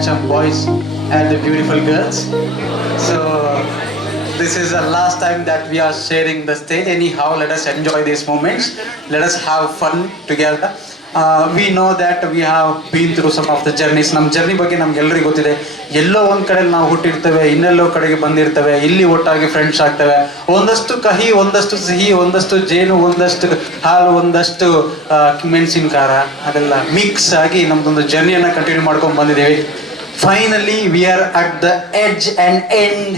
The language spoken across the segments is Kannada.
handsome boys and the beautiful girls. So this is the last time that we are sharing the stage. Anyhow, let us enjoy these moments. Let us have fun together. We know that we have been through some of the journeys. ನಮ್ಮ ಜರ್ನಿ ಬಗ್ಗೆ ನಮ್ಗೆಲ್ಲರಿಗೂ ಗೊತ್ತಿದೆ. ಎಲ್ಲೋ ಒಂದು ಕಡೆ ನಾವು ಹುಟ್ಟಿರ್ತೇವೆ, ಇನ್ನೆಲ್ಲೋ ಕಡೆಗೆ ಬಂದಿರ್ತೇವೆ, ಇಲ್ಲಿ ಒಟ್ಟಾಗಿ ಫ್ರೆಂಡ್ಸ್ ಆಗ್ತೇವೆ. ಒಂದಷ್ಟು ಕಹಿ, ಒಂದಷ್ಟು ಸಿಹಿ, ಒಂದಷ್ಟು ಜೇನು, ಒಂದಷ್ಟು ಹಾಲು, ಒಂದಷ್ಟು ಮೆಣಸಿನಕಾರ, ಅದೆಲ್ಲ ಮಿಕ್ಸ್ ಆಗಿ ನಮ್ದೊಂದು ಜರ್ನಿಯನ್ನು ಕಂಟಿನ್ಯೂ ಮಾಡ್ಕೊಂಡು ಬಂದಿದ್ದೀವಿ. Finally we are at the edge and end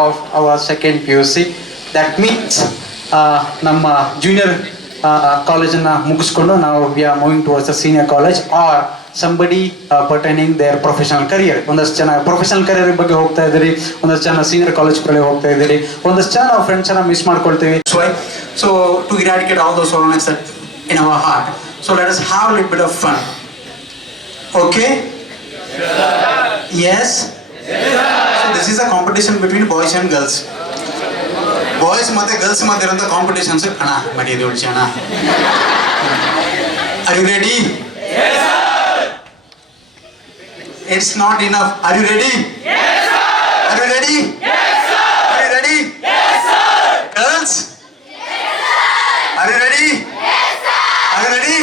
of our second PUC. That means ನಮ್ಮ ಜೂನಿಯರ್ ಕಾಲೇಜನ್ನು ಮುಗಿಸ್ಕೊಂಡು ನಾವು we are moving towards the senior college or somebody pertaining their professional career. ಒಂದಷ್ಟು ಜನ ಪ್ರೊಫೆಷನಲ್ ಕರಿಯರ್ ಬಗ್ಗೆ ಹೋಗ್ತಾ ಇದ್ದೀರಿ, ಒಂದಷ್ಟು ಜನ ಸೀನಿಯರ್ ಕಾಲೇಜ್ ಕಡೆ ಹೋಗ್ತಾ ಇದ್ದೀರಿ, ಒಂದಷ್ಟು ಜನ ನಾವು ಫ್ರೆಂಡ್ಸನ್ನು ಮಿಸ್ ಮಾಡ್ಕೊಳ್ತೀವಿ. So to eradicate all those loneliness in our heart, so let us have a little bit of fun. Okay? Yes? So this is a competition between boys and girls. Boys ಮತ್ತೆ ಗರ್ಲ್ಸ್ ಮಧ್ಯೆ ಇರೋಂಥ ಕಾಂಪಿಟೇಷನ್ಸ್. ಅಣ್ಣ ಮರ್ಯಾದೆ ಉಳಿಸಿ ಅಣ್ಣ. Are you ready? It's not enough. Are you ready? Are you ready? Are you ready? Girls are you ready? Are you ready?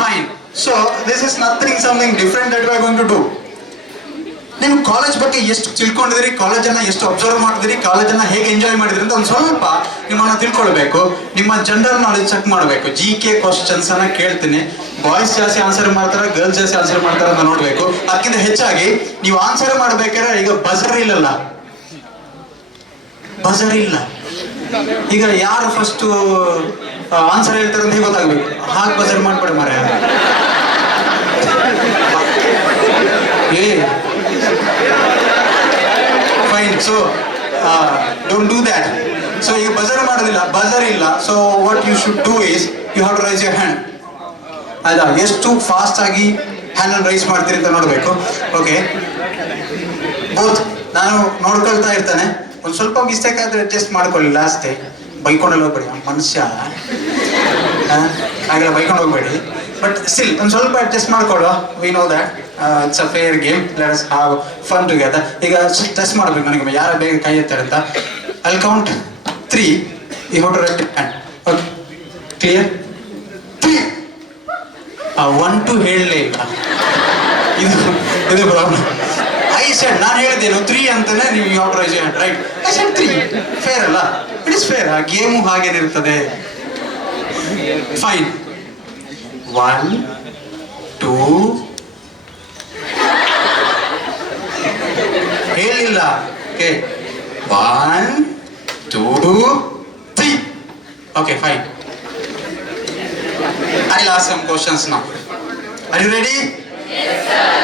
Fine. So this is nothing something different that we are going to do. ನೀವು ಕಾಲೇಜ್ ಬಗ್ಗೆ ಎಷ್ಟು ತಿಳ್ಕೊಂಡಿದ್ದೀರಿ, ಕಾಲೇಜನ್ನು ಎಷ್ಟು ಅಬ್ಸರ್ವ್ ಮಾಡಿದಿರಿ, ಕಾಲೇಜನ್ನು ಹೇಗೆ ಎಂಜಾಯ್ ಮಾಡಿದ್ರಿ ಅಂತ ಒಂದು ಸ್ವಲ್ಪ ನಿಮ್ಮನ್ನು ತಿಳ್ಕೊಳ್ಬೇಕು. ನಿಮ್ಮ ಜನರಲ್ ನಾಲೆಜ್ ಚೆಕ್ ಮಾಡಬೇಕು. GK ಕ್ವಶನ್ಸ್ ಅನ್ನ ಕೇಳ್ತೀನಿ. ಬಾಯ್ಸ್ ಜಾಸ್ತಿ ಆನ್ಸರ್ ಮಾಡ್ತಾರೆ, ಗರ್ಲ್ಸ್ ಜಾಸ್ತಿ ಆನ್ಸರ್ ಮಾಡ್ತಾರೆ ಅಂತ ನೋಡಬೇಕು. ಅದಕ್ಕಿಂತ ಹೆಚ್ಚಾಗಿ ನೀವು ಆನ್ಸರ್ ಮಾಡ್ಬೇಕಾದ್ರೆ ಈಗ ಬಜರ್ ಇಲ್ಲಲ್ಲ, ಬಜರ್ ಇಲ್ಲ. ಈಗ ಯಾರು ಫಸ್ಟ್ ಆನ್ಸರ್ ಹೇಳ್ತಾರೆ ಅಂತ ಗೊತ್ತಾಗ್ಬೇಕು. ಹಾಗೆ ಬಜರ್ ಮಾಡ್ಬೇಡಿ ಮಾರ್ರೆ. Fine. So don't do that. So you buzzer illa. So what you should do is you have to raise your hand. ಆಯ್ತಾ? ಎಷ್ಟು ಫಾಸ್ಟ್ ಆಗಿ ಹ್ಯಾಂಡ್ ಅನ್ನು ರೈಸ್ ಮಾಡ್ತೀರಿ ಅಂತ ನೋಡಬೇಕು. ಓಕೆ, ಬೋತ್ ನಾನು ನೋಡ್ಕೊಳ್ತಾ ಇರ್ತಾನೆ. ಒಂದು ಸ್ವಲ್ಪ ಮಿಸ್ಟೇಕ್ ಆದರೆ ಅಡ್ಜಸ್ಟ್ ಮಾಡ್ಕೊಳ್ಳಿ. ಲಾಸ್ಟ್ ಬೈಕೊಂಡಲ್ಲಿ ಹೋಗ್ಬೇಡಿ, ಮನುಷ್ಯ ಹಾಗೆಲ್ಲ ಬೈಕೊಂಡು ಹೋಗ್ಬೇಡಿ. ಬಟ್ ಸ್ಟಿಲ್ ಒಂದು ಸ್ವಲ್ಪ ಅಡ್ಜಸ್ಟ್ ಮಾಡ್ಕೊಳ್ಳೋ. We know that it's a fair game. Let us have fun together. ಈಗ ಟೆಸ್ಟ್ ಮಾಡಬೇಕು ನನಗೆ ಯಾರು ಬೇಗ ಕೈ ಎತ್ತಾರೆ ಅಂತ. I count 3. You have to right hand. Okay, clear? 3. 1 2 ಹೇಳಲೇ ಇಲ್ಲ. ಇದು ಪ್ರಾಬ್ಲಮ್. ಐ ಸೆಡ್, ನಾನು ಹೇಳಿದ್ದೇನು 3 ಅಂತಾನೆ. ನೀವು you have to raise hand, right? I said 3. Fair ಅಲ್ಲ? It is fair. ಆ ಗೇಮು ಹಾಗೇನಿರ್ತದೆ. ಫೈನ್. 1 2 ಹೇಳಿಲ್ಲ. Okay, 1 2 3. Okay, fine. I'll ask some questions now. Are you ready? Yes, sir.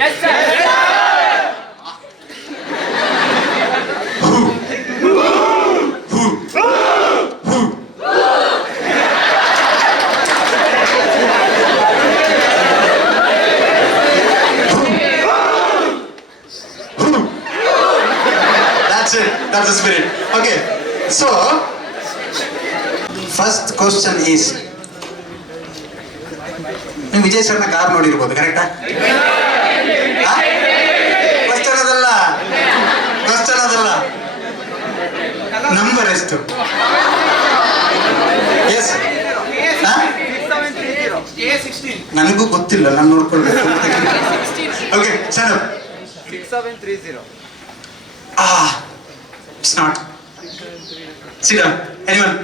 Yes, sir. Yes, sir. That's the spirit. Okay, so first question is, ನೀವು ವಿಜಯ್ ಸರ್ನ ಕಾರ್ ನೋಡಿರ್ಬೋದು, ಕರೆಕ್ಟಾ? ಕ್ವಶ್ಚನ್ ಅದಲ್ಲ, ಕ್ವಶ್ಚನ್ ಅದಲ್ಲ. ನಂಬರ್ ಎಷ್ಟು? ಎಸ್, ನನಗೂ ಗೊತ್ತಿಲ್ಲ, ನಾನು ನೋಡ್ಕೊಳ್ಬೇಕು. Okay, sir 6730. It's not. Sit down. Anyone?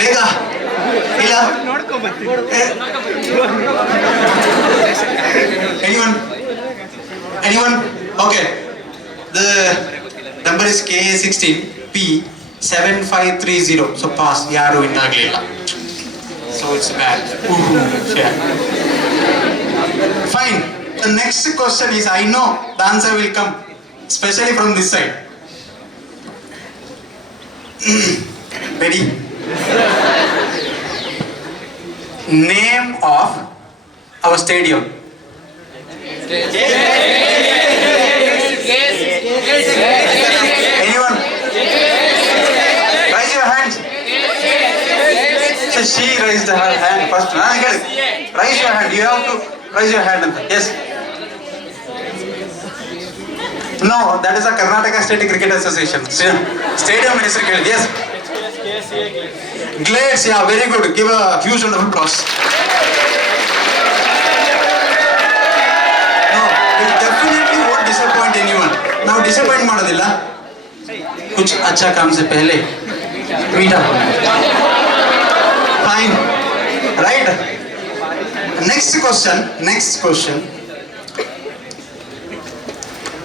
Bega. Illa. Anyone? Okay. The number is KA16P7530. So pass. Yaru innagilla. So it's bad. Yeah. Fine. The next question is, I know the answer will come, especially from this side. Ready? Name of our stadium. Anyone? Raise your hands. she raised her hand first. Raise your hand. You have to raise your hand. Yes. No, that is a Karnataka State Cricket Association. Stadium ಹೆಸರು ಕೇಳಿದೆ. Yes. Glades. Yeah, very good. Give a huge round of applause. No, it definitely won't disappoint anyone. ನಾವು ಡಿಸಪಾಯಿಂಟ್ ಮಾಡೋದಿಲ್ಲ. कुछ अच्छा काम से पहले मीठा फाइन राइट नेक्स्ट क्वेश्चन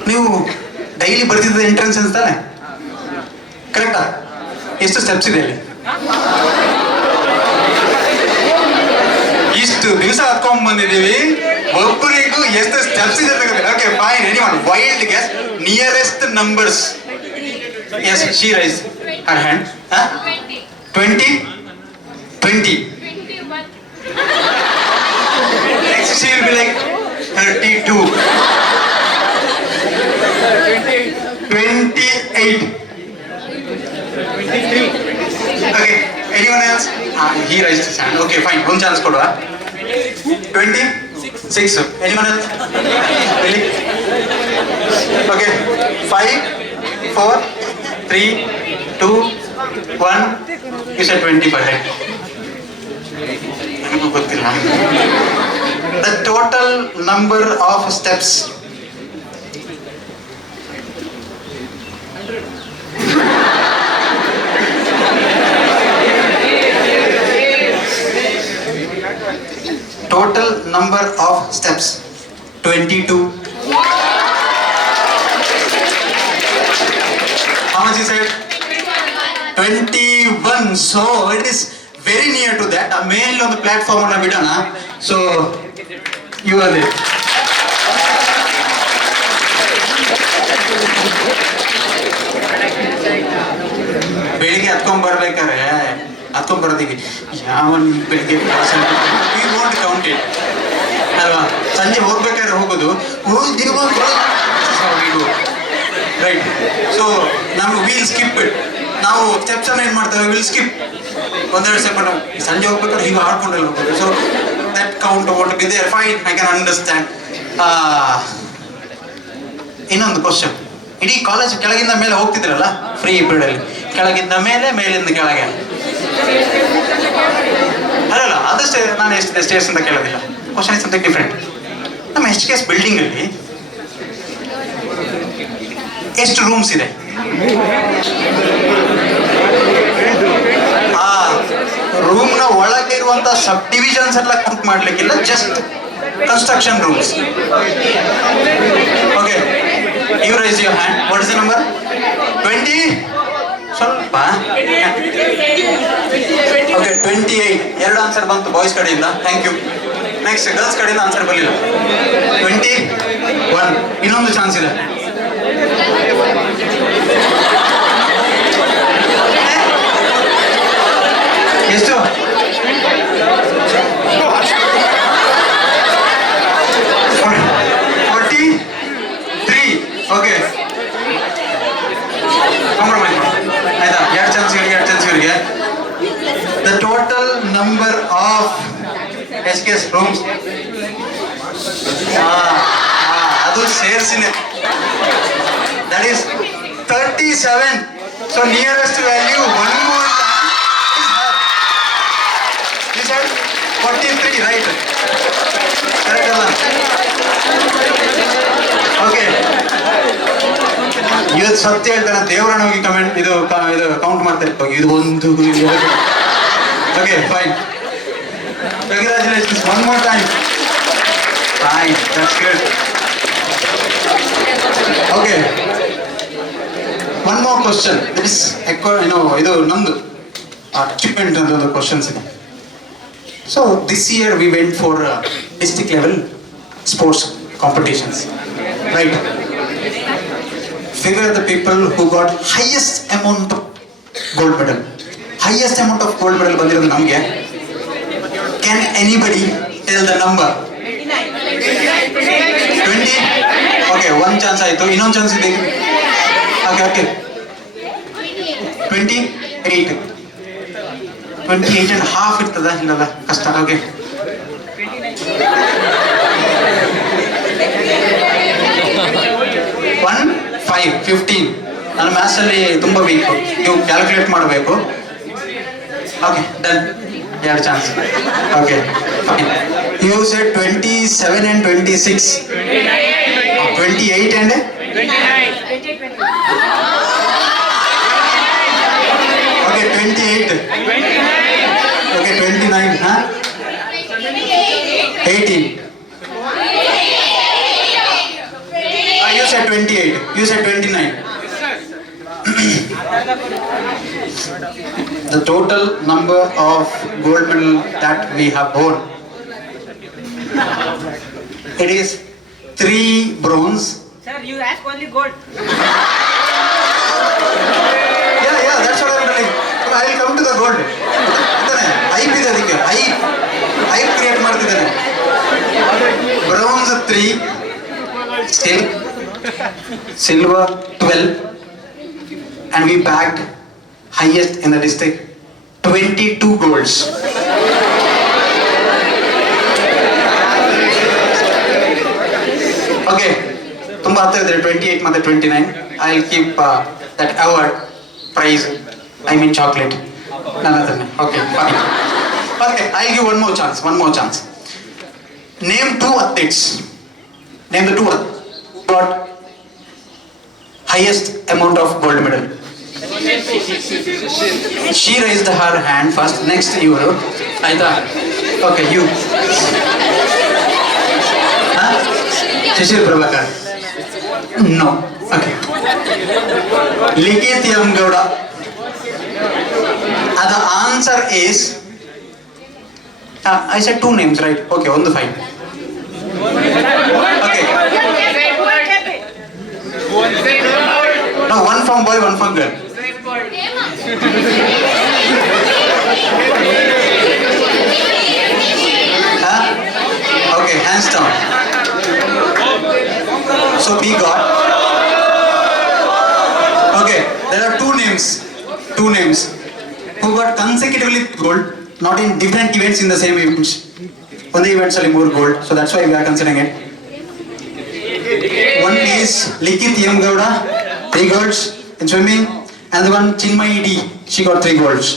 ನೀವು ಡೈಲಿ ಬರ್ತಿದ್ದ ಎಂಟ್ರೆನ್ಸ್ ಅಂತಾನೆ ಕರೆಕ್ಟಾ ಎಷ್ಟು ಸ್ಟೆಪ್ಸ್ ಇದೆ ಅಲ್ಲಿ ಇಷ್ಟು ದಿವಸ ಹತ್ಕೊಂಡ್ ಬಂದಿದ್ದೀವಿ ಒಬ್ಬರಿಗೂ ಎಷ್ಟು ಸ್ಟೆಪ್ಸ್ ಇದೆ okay fine anyone wild guess nearest numbers Yes, she raised her hand. Huh? 20? 20. 21. Next she will be like 32. 28. 23. Okay, anyone else? He raised his hand. Okay, fine. One chance kodu. 26. Anyone else? Really? Okay, 5, 4, 3, 2, 1. You said 25, right? The total number of steps. Total number of steps. 22. How much is it? 21. So it is very near to that. A male on the platform on a bidana. So you are there. ಬೆಳಿಗ್ಗೆ ಹತ್ಕೊಂಡ್ ಬರ್ತೀವಿ ಯಾವನ್ ಬೆಳಿಗ್ಗೆ ವಿ ವಾಂಟ್ ಕೌಂಟ್ ಇಟ್ ಅಲ್ವಾ ಸಂಜೆ ಹೋಗ್ಬೇಕಾದ್ರೆ ಹೋಗೋದು ರೈಟ್ ಸೊ ನಮ್ಗೆ ವೀಲ್ ಸ್ಕಿಪ್ ಇಟ್ ನಾವು ಸ್ಟೆಪ್ಸ್ ಅನ್ನ ಏನ್ ಮಾಡ್ತೇವೆ ವಿಲ್ ಸ್ಕಿಪ್ ಒಂದೆರಡು ಸ್ಟೆಪ್ ಸಂಜೆ ಹೋಗ್ಬೇಕಾದ್ರೆ ಹೀಗೆ ಆಡ್ಕೊಂಡೆಲ್ಲ ಹೋಗ್ಬೇಕು so that count won't be there fine I can understand ಇನ್ನೊಂದು ಕ್ವಶನ್ ಇಡೀ ಕಾಲೇಜ್ ಕೆಳಗಿಂದ ಮೇಲೆ ಹೋಗ್ತಿದ್ರಲ್ಲ ಫ್ರೀ ಪೀರಿಯಡ್ ಅಲ್ಲಿ ಕೆಳಗಿಂದ ಮೇಲೆ ಮೇಲಿಂದ ಕೆಳಗೆ ಅಲ್ಲ ಅದಷ್ಟೇ ನಾನು ಎಷ್ಟಿದೆ ಸ್ಟೇರ್ಸ್ ಅಂತ ಕೇಳೋದಿಲ್ಲ ಕ್ವಶನ್ ಇಸ್ ಸಮಥಿಂಗ್ ಡಿಫ್ರೆಂಟ್ ನಮ್ಮ HKS ಬಿಲ್ಡಿಂಗ್ ಅಲ್ಲಿ ಎಷ್ಟು ರೂಮ್ಸ್ ಇದೆ ಆ ರೂಮ್ ನ ಒಳಗೆ ಇರುವಂತ ಸಬ್ ಡಿವಿಷನ್ಸ್ ಎಲ್ಲ ಕೌಂಟ್ ಮಾಡ್ಲಿಕ್ಕಿಲ್ಲ just construction rooms okay you raise your hand what is the number 20 ಸ್ವಲ್ಪ ಓಕೆ 28 ಎರಡು ಆನ್ಸರ್ ಬಂತು ಬಾಯ್ಸ್ ಕಡೆಯಿಂದ ಥ್ಯಾಂಕ್ ಯು ನೆಕ್ಸ್ಟ್ ಗರ್ಲ್ಸ್ ಕಡೆಯಿಂದ ಆನ್ಸರ್ ಬರಲಿಲ್ಲ 21 ಇನ್ನೊಂದು ಚಾನ್ಸ್ ಇದೆ ಎಷ್ಟು 43 ಓಕೆ ಕಾಂಪ್ರಮೈಸ್ ಆಯ್ತಾ ಎರಡು ಚಾನ್ಸ್ ಇವರಿಗೆ the total number of HKS rooms ಅದು ಸೇರಿಸಿನೇ that is 37 so nearest value one more time is her you said 43 right correct alla okay ಇವತ್ತು ಸತ್ಯ ಹೇಳ್ತಾನೆ ದೇವರನ್ನ ಹೋಗಿ ಕಮೆಂಟ್ ಇದು ಕೌಂಟ್ ಮಾಡ್ತಾ ಇರ್ತಾರೆ ಇದು ಒಂದು okay fine congratulations one more time fine that's good okay one more question that is ಇದು ನಮ್ದು ಅಚೀವ್ಮೆಂಟ್ ಅಂತ ಒಂದು ಕ್ವಶನ್ಸ್ ಇದೆ so this year we went for district level sports competitions right we were the people who got highest amount of gold medal ಬಂದಿರೋದು ನಮಗೆ can anybody tell the number 20 okay one chance ಆಯ್ತು ಇನ್ನೊಂದು ಚಾನ್ಸ್ ಇದೆ okay 28 28.5 ಇರ್ತದ ಇಲ್ಲಲ್ಲ ಕಷ್ಟ. ಓಕೆ, 15. ನನ್ನ ಮ್ಯಾಥ್ಸಲ್ಲಿ ತುಂಬ ವೀಕು, ನೀವು ಕ್ಯಾಲ್ಕುಲೇಟ್ ಮಾಡಬೇಕು. Okay, done. 2 chance. Okay, you said 27 and 26. 28 and okay, 28. Okay, 29. Huh? 18. You said 28. You said 29. The total number of gold medal that we have won, it is 3 bronze. Sir, you ask only gold. Yeah, that's what I'm telling. So I will come to the gold. Hype is adike. Hype create ಮಾಡ್ತಿದ್ದಾನೆ. Bronze 3, silver 12, and we bagged highest in the district 22 golds. Okay, ತುಂಬಾ ಹತ್ರ ಇದ್ರೆ 28 ಮತ್ತೆ 29. I will keep that award prize, I mean chocolate ನನ್ನ ಹತ್ರನೇ. Okay, fine. Okay, I give one more chance. Name 2 athletes. Name the 2 athletes who got highest amount of gold medal. She raised her hand first. Next you. Aita. Okay, you. Huh? Shishir Prabhakar. No. Okay. Likith M. Gowda. The answer is. I said 2 names, right? Okay, on the fine. Okay. No, one from boy, one from girl. Huh? Okay, hands down. So we got. Okay, there are 2 names who got consecutively gold, not in different events in the same events. On the events only more gold, so that's why we are considering it. One is Likith M. Gowda, 3 golds in swimming, and the one Chinmayi D, she got 3 golds.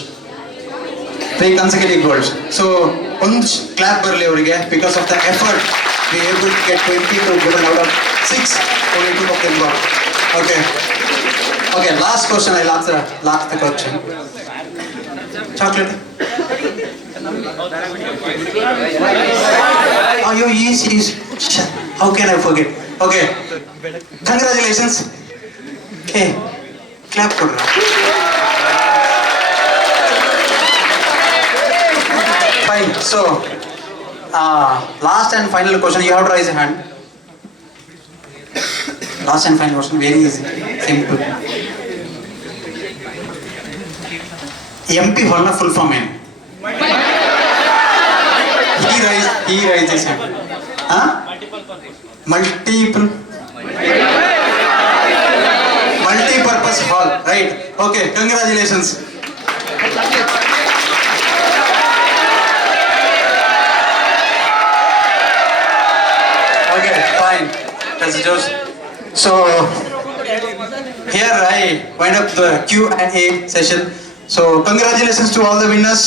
3 consecutive golds. So, one clap barley avರಿಗೆ because of the effort we were able to get 22 gold out of 6. Only 2 of them got. Okay, last question. I'll answer last question. Chocolate. Oh, you easy. How can I forget? Okay. Congratulations. Hey, clap for her. Fine. So, last and final question. You have to raise a hand. Last and final question. Very easy. Simple. MP Hall full form ಏನು? He raised his hand. Huh? Multi-purpose hall, right? Okay, congratulations. Okay, fine. That's just. So here I wind up the Q&A session. So congratulations to all the winners.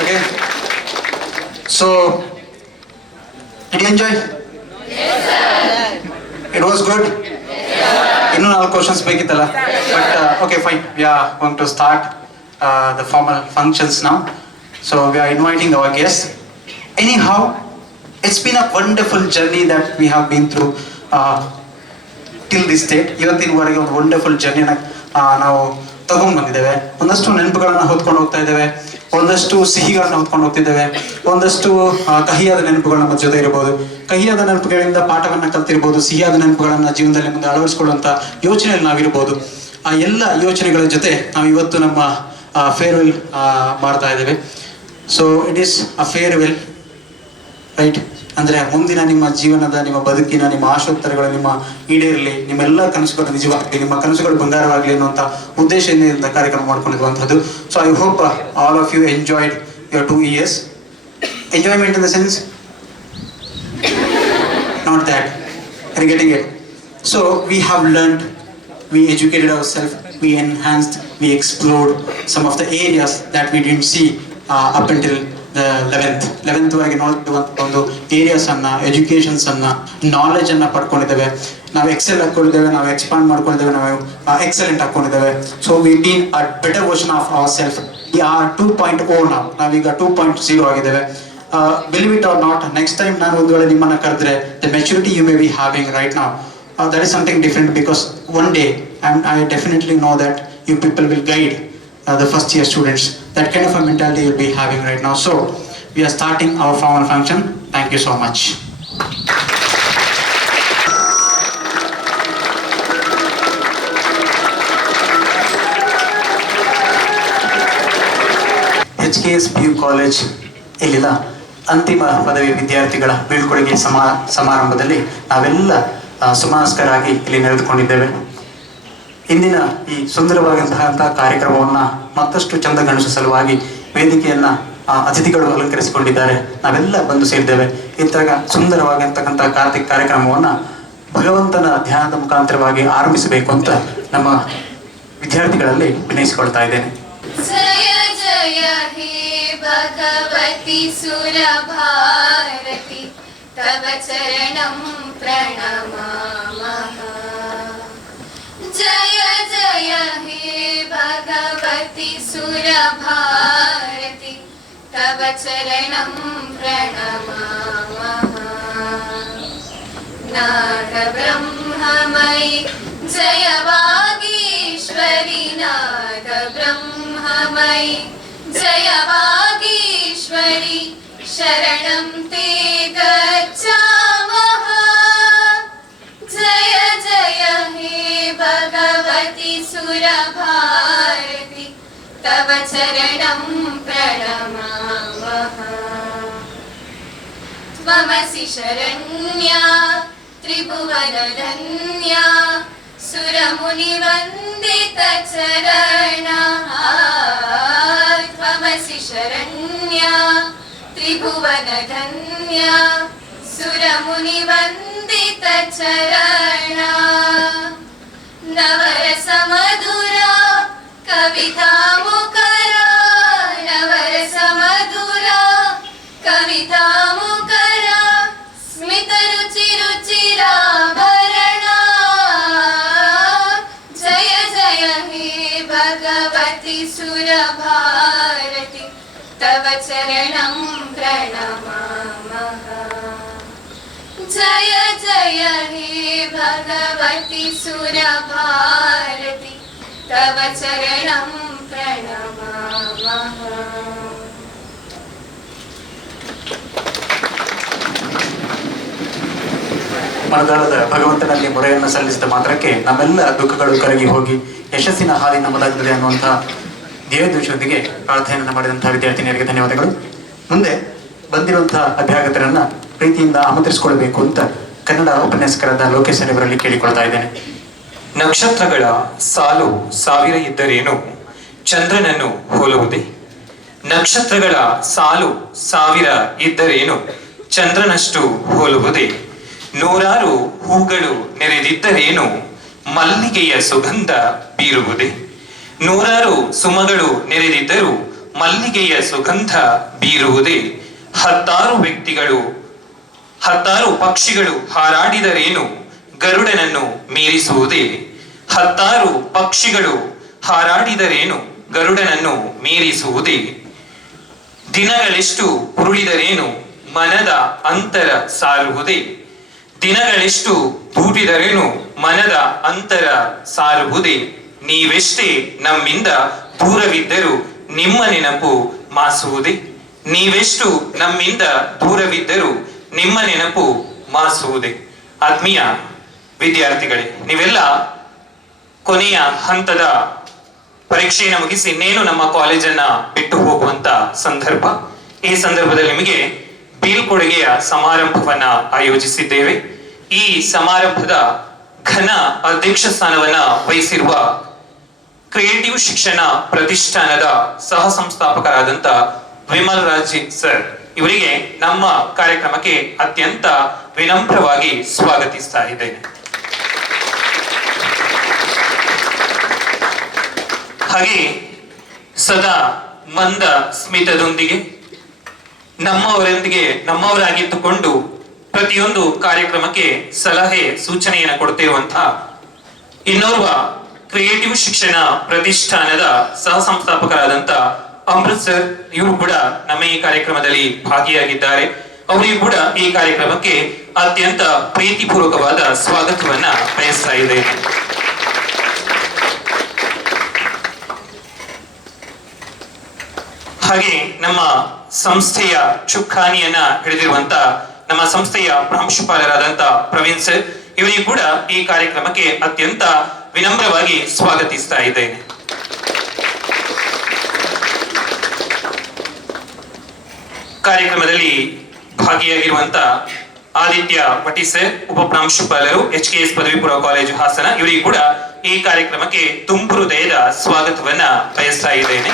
Okay. So, did you enjoy? Yes, sir. It was good? Yes, sir. Innೂ 4 questions ಬೇಕಿತ್ತಲ್ಲ? But okay, fine. We are going to start the formal functions now. So we are inviting our guests. Anyhow, it's been a wonderful journey that we have been through till this date. ಇವತ್ತಿನವರೆಗೆ ಒಂದು ವಂಡರ್ಫುಲ್ ಜರ್ನಿನ ನಾವು ತಗೊಂಡ್ಬಂದಿದ್ದೇವೆ. ಒಂದಷ್ಟು ನೆನಪುಗಳನ್ನ ಹೊತ್ಕೊಂಡು ಹೋಗ್ತಾ ಇದ್ದೇವೆ, ಒಂದಷ್ಟು ಸಿಹಿಗಳನ್ನ ಹೊತ್ಕೊಂಡು ಹೋಗ್ತಿದ್ದೇವೆ, ಒಂದಷ್ಟು ಕಹಿಯಾದ ನೆನಪುಗಳು ನಮ್ಮ ಜೊತೆ ಇರಬಹುದು. ಕಹಿಯಾದ ನೆನಪುಗಳಿಂದ ಪಾಠವನ್ನ ಕಲ್ತಿರ್ಬೋದು, ಸಿಹಿಯಾದ ನೆನಪುಗಳನ್ನ ಜೀವನದಲ್ಲಿ ಮುಂದೆ ಅಳವಡಿಸಿಕೊಳ್ಳುವಂತ ಯೋಚನೆಯಲ್ಲಿ ನಾವಿರ್ಬೋದು. ಆ ಎಲ್ಲ ಯೋಚನೆಗಳ ಜೊತೆ ನಾವು ಇವತ್ತು ನಮ್ಮ ಫೇರ್ವೆಲ್ ಮಾಡ್ತಾ ಇದ್ದೇವೆ. So it is a farewell right. ಅಂದರೆ ಮುಂದಿನ ನಿಮ್ಮ ಜೀವನದ, ನಿಮ್ಮ ಬದುಕಿನ, ನಿಮ್ಮ ಆಶೋತ್ತರಗಳು ನಿಮ್ಮ ಈಡೇರಲಿ, ನಿಮ್ಮೆಲ್ಲ ಕನಸುಗಳು ನಿಜವಾಗಲಿ, ನಿಮ್ಮ ಕನಸುಗಳು ಬಂಗಾರವಾಗಲಿ ಅನ್ನುವಂಥ ಉದ್ದೇಶದಿಂದ ಕಾರ್ಯಕ್ರಮ ಮಾಡ್ಕೊಂಡಿರುವಂಥದ್ದು. So I hope all of you enjoyed your 2 years. Enjoyment in the sense, not that. Are you getting it? So we have learned, we educated ourselves, we enhanced, we explored some of the areas that we didn't see up until the 11th ವರೆಗೆ ನೋಡುವಂಥ ಒಂದು ಏರಿಯಾಸನ್ನು, ಎಜುಕೇಷನ್ಸನ್ನು, ನಾಲೆಜನ್ನು ಪಡ್ಕೊಂಡಿದ್ದೇವೆ. ನಾವು ಎಕ್ಸೆಲ್ ಹಾಕ್ಕೊಂಡಿದ್ದೇವೆ, ನಾವು ಎಕ್ಸ್ಪಾಂಡ್ ಮಾಡ್ಕೊಂಡಿದ್ದೇವೆ, ನಾವು ಎಕ್ಸಲೆಂಟ್ ಹಾಕ್ಕೊಂಡಿದ್ದೇವೆ. So we been a better version of our self. We are 2.0 ನಾವೀಗ 2.0 ಆಗಿದ್ದೇವೆ. Believe it or not, next time ನಾನು ಒಂದು ವೇಳೆ ನಿಮ್ಮನ್ನು ಕರೆದ್ರೆ, the maturity you may be having right now, that is something different, because one day I definitely know that you people will guide the first year students. That kind of a mentality you'll be having right now. So we are starting our formal function. Thank you so much. HKS PU college ಇಲ್ಲಿನ ಅಂತಿಮ ಪದವಿ ವಿದ್ಯಾರ್ಥಿಗಳ ಬೀಳ್ಕೊಡುಗೆ ಸಮಾರಂಭದಲ್ಲಿ ನಾವೆಲ್ಲ ಸುಮನಸ್ಕರಾಗಿ ಇಲ್ಲಿ ನಡೆದುಕೊಂಡಿದ್ದೇವೆ. ಇಂದಿನ ಈ ಸುಂದರವಾದಂತಹ ಕಾರ್ಯಕ್ರಮವನ್ನು ಮತ್ತಷ್ಟು ಚಂದಗೊಳಿಸುವ ಸಲುವಾಗಿ ವೇದಿಕೆಯನ್ನು ಅತಿಥಿಗಳು ಅಲಂಕರಿಸಿಕೊಂಡಿದ್ದಾರೆ. ನಾವೆಲ್ಲ ಬಂದು ಸೇರಿದ್ದೇವೆ. ಇಂತಹ ಸುಂದರವಾಗಿರ್ತಕ್ಕಂಥ ಕಾರ್ಯಕ್ರಮವನ್ನು ಭಗವಂತನ ಧ್ಯಾನದ ಮುಖಾಂತರವಾಗಿ ಆರಂಭಿಸಬೇಕು ಅಂತ ನಮ್ಮ ವಿದ್ಯಾರ್ಥಿಗಳಲ್ಲಿ ವಿನಯಿಸಿಕೊಳ್ತಾ ಇದ್ದೇನೆ. ಜಯ ಜಯ ಹೇ ಭಗವತಿ ಸುರಭಾರತಿ ತವ ಚರಣಂ ಪ್ರಣಮಾಮಃ. ಜಯ ಜಯ ಹೇ ಭಗವತಿ ಸುರಭಾರತಿ ತವ ಚರಣಂ ಪ್ರಣಮಾಮಃ. ನಾದ ಬ್ರಹ್ಮಮಯಿ ಜಯ ವಾಗೀಶ್ವರಿ, ನಾದ ಬ್ರಹ್ಮಮಯಿ ಜಯ ವಾಗೀಶ್ವರಿ, ಶರಣಂ ತೇ ಗಚ್ಚಾಮಃ. ಜಯ ಜಯ ಹೇ ಭಗವತಿ ಸುರಭಾರತಿ ತವ ಚರಣಂ ಪ್ರಣಮಾಮಃ. ತ್ವಮಸಿ ಶರಣ್ಯಾ ತ್ರಿಭುವನಧನ್ಯಾ ಸುರಮುನಿವಂದಿತ ಚರಣ. ತ್ವಮಸಿ ಶರಣ್ಯಾ ತ್ರಿಭುವನಧನ್ಯಾ ಸುರಮುನಿವಂದಿತ ಚರಣ. ನವರಸ ಮಧುರ ಕವಿತಾ ಮುಖರ, ನವರಸ ಮಧುರ ಕವಿತಾ ಮುಖರ, ಸ್ಮಿತ ರುಚಿ ರುಚಿರಾಭರಣ. ಜಯ ಜಯ ಹೇ ಭಗವತಿ ಸುರಭಾರತಿ ತವ ಚರಣಂ ಪ್ರಣಮಾಮಃ. ಜಯ ಜಯ ಹೇ ಭಗವತಿ ಸುರಭಾರತಿ ತವ ಚರಣಂ ಪ್ರಣಮಾಮಃ. ಮನದಾಳದ ಭಗವಂತನಲ್ಲಿ ಮೊರೆಯನ್ನು ಸಲ್ಲಿಸಿದ ಮಾತ್ರಕ್ಕೆ ನಮ್ಮೆಲ್ಲ ದುಃಖಗಳು ಕರಗಿ ಹೋಗಿ ಯಶಸ್ಸಿನ ಹಾದಿ ನಮ್ಮದಾಗುತ್ತದೆ ಅನ್ನುವಂತಹ ಧ್ಯೇಯೋದ್ದೇಶದೊಂದಿಗೆ ಪ್ರಾರ್ಥನೆಯನ್ನು ಮಾಡಿದಂತಹ ವಿದ್ಯಾರ್ಥಿನಿಯರಿಗೆ ಧನ್ಯವಾದಗಳು. ಮುಂದೆ ಬಂದಿರುವಂತಹ ಅಭ್ಯಾಗತರನ್ನ ಪ್ರೀತಿಯಿಂದ ಆಮಂತ್ರಿಸಿಕೊಳ್ಬೇಕು ಅಂತ ಕನ್ನಡ ಉಪನ್ಯಾಸಕರಾದ ಲೋಕೇಶ್ ಅವರಲ್ಲಿ ಕೇಳಿಕೊಳ್ತಾ ಇದ್ದೇನೆ. ನಕ್ಷತ್ರಗಳ ಸಾಲು ಸಾವಿರ ಇದ್ದರೇನು ಚಂದ್ರನನ್ನು ಹೋಲುವುದೇ? ನಕ್ಷತ್ರಗಳ ಸಾಲು ಸಾವಿರ ಇದ್ದರೇನು ಚಂದ್ರನಷ್ಟು ಹೋಲುವುದೇ? ನೂರಾರು ಹೂಗಳು ನೆರೆದಿದ್ದರೇನು ಮಲ್ಲಿಗೆಯ ಸುಗಂಧ ಬೀರುವುದೇ? ನೂರಾರು ಸುಮಗಳು ನೆರೆದಿದ್ದರೂ ಮಲ್ಲಿಗೆಯ ಸುಗಂಧ ಬೀರುವುದೇ? ಹತ್ತಾರು ಪಕ್ಷಿಗಳು ಹಾರಾಡಿದರೇನು ಗರುಡನನ್ನು ಮೀರಿಸುವುದೇ? ಹತ್ತಾರು ಪಕ್ಷಿಗಳು ಹಾರಾಡಿದರೇನು ಗರುಡನನ್ನು ಮೀರಿಸುವುದೇ? ದಿನಗಳೆಷ್ಟು ಉರುಳಿದರೇನು ಮನದ ಅಂತರ ಸಾರುವುದೇ? ದಿನಗಳೆಷ್ಟು ದೂಟಿದರೇನು ಮನದ ಅಂತರ ಸಾರುವುದೇ? ನೀವೆಷ್ಟೇ ನಮ್ಮಿಂದ ದೂರವಿದ್ದರೂ ನಿಮ್ಮ ನೆನಪು ಮಾಸುವುದೇ? ನೀವೆಷ್ಟು ನಮ್ಮಿಂದ ದೂರವಿದ್ದರೂ ನಿಮ್ಮ ನೆನಪು ಮಾಸುವುದೇ? ಆತ್ಮೀಯ ವಿದ್ಯಾರ್ಥಿಗಳೇ, ನೀವೆಲ್ಲ ಕೊನೆಯ ಹಂತದ ಪರೀಕ್ಷೆಯನ್ನು ಮುಗಿಸಿ ಇನ್ನೇನು ನಮ್ಮ ಕಾಲೇಜನ್ನ ಬಿಟ್ಟು ಹೋಗುವಂತ ಸಂದರ್ಭ. ಈ ಸಂದರ್ಭದಲ್ಲಿ ನಿಮಗೆ ಬೀಳ್ಕೊಡುಗೆಯ ಸಮಾರಂಭವನ್ನ ಆಯೋಜಿಸಿದ್ದೇವೆ. ಈ ಸಮಾರಂಭದ ಘನ ಅಧ್ಯಕ್ಷ ಸ್ಥಾನವನ್ನ ವಹಿಸಿರುವ ಕ್ರಿಯೇಟಿವ್ ಶಿಕ್ಷಣ ಪ್ರತಿಷ್ಠಾನದ ಸಹ ಸಂಸ್ಥಾಪಕರಾದಂತ ವಿಮಲ್ ರಾಜ್ ಸರ್ ಇವರಿಗೆ ನಮ್ಮ ಕಾರ್ಯಕ್ರಮಕ್ಕೆ ಅತ್ಯಂತ ವಿನಮ್ರವಾಗಿ ಸ್ವಾಗತಿಸ್ತಾ ಇದ್ದೇನೆ. ಹಾಗೆ ಸದಾ ಮಂದ ಸ್ಮಿತದೊಂದಿಗೆ ನಮ್ಮವರಾಗಿದ್ದುಕೊಂಡು ಪ್ರತಿಯೊಂದು ಕಾರ್ಯಕ್ರಮಕ್ಕೆ ಸಲಹೆ ಸೂಚನೆಯನ್ನು ಕೊಡ್ತಿರುವಂತಹ ಇನ್ನೋರ್ವ ಕ್ರಿಯೇಟಿವ್ ಶಿಕ್ಷಣ ಪ್ರತಿಷ್ಠಾನದ ಸಹ ಸಂಸ್ಥಾಪಕರಾದಂತ ಅಮೃತ್ ಸರ್ ಇವರು ಕೂಡ ನಮ್ಮ ಈ ಕಾರ್ಯಕ್ರಮದಲ್ಲಿ ಭಾಗಿಯಾಗಿದ್ದಾರೆ. ಅವರಿಗೂ ಕೂಡ ಈ ಕಾರ್ಯಕ್ರಮಕ್ಕೆ ಅತ್ಯಂತ ಪ್ರೀತಿಪೂರ್ವಕವಾದ ಸ್ವಾಗತವನ್ನ ಬಯಸ್ತಾ ಇದ್ದೇನೆ. ಹಾಗೆ ನಮ್ಮ ಸಂಸ್ಥೆಯ ಚುಕ್ಕಾಣಿಯನ್ನ ಹಿಡಿದಿರುವಂತ ನಮ್ಮ ಸಂಸ್ಥೆಯ ಪ್ರಾಂಶುಪಾಲರಾದಂತ ಪ್ರವೀಣ್ ಸರ್ ಇವರಿಗೂ ಕೂಡ ಈ ಕಾರ್ಯಕ್ರಮಕ್ಕೆ ಅತ್ಯಂತ ವಿನಮ್ರವಾಗಿ ಸ್ವಾಗತಿಸ್ತಾ ಇದ್ದೇನೆ. ಕಾರ್ಯಕ್ರಮದಲ್ಲಿ ಭಾಗಿಯಾಗಿರುವಂತ ಆದಿತ್ಯ ಪಟಿ ಸರ್ ಉಪ ಪ್ರಾಂಶುಪಾಲರು HKS ಪದವಿ ಪೂರ್ವ ಕಾಲೇಜು ಹಾಸನ ಇವರಿಗೂ ಕೂಡ ಈ ಕಾರ್ಯಕ್ರಮಕ್ಕೆ ತುಂಬು ಹೃದಯದ ಸ್ವಾಗತವನ್ನ ಬಯಸ್ತಾ ಇದ್ದೇನೆ.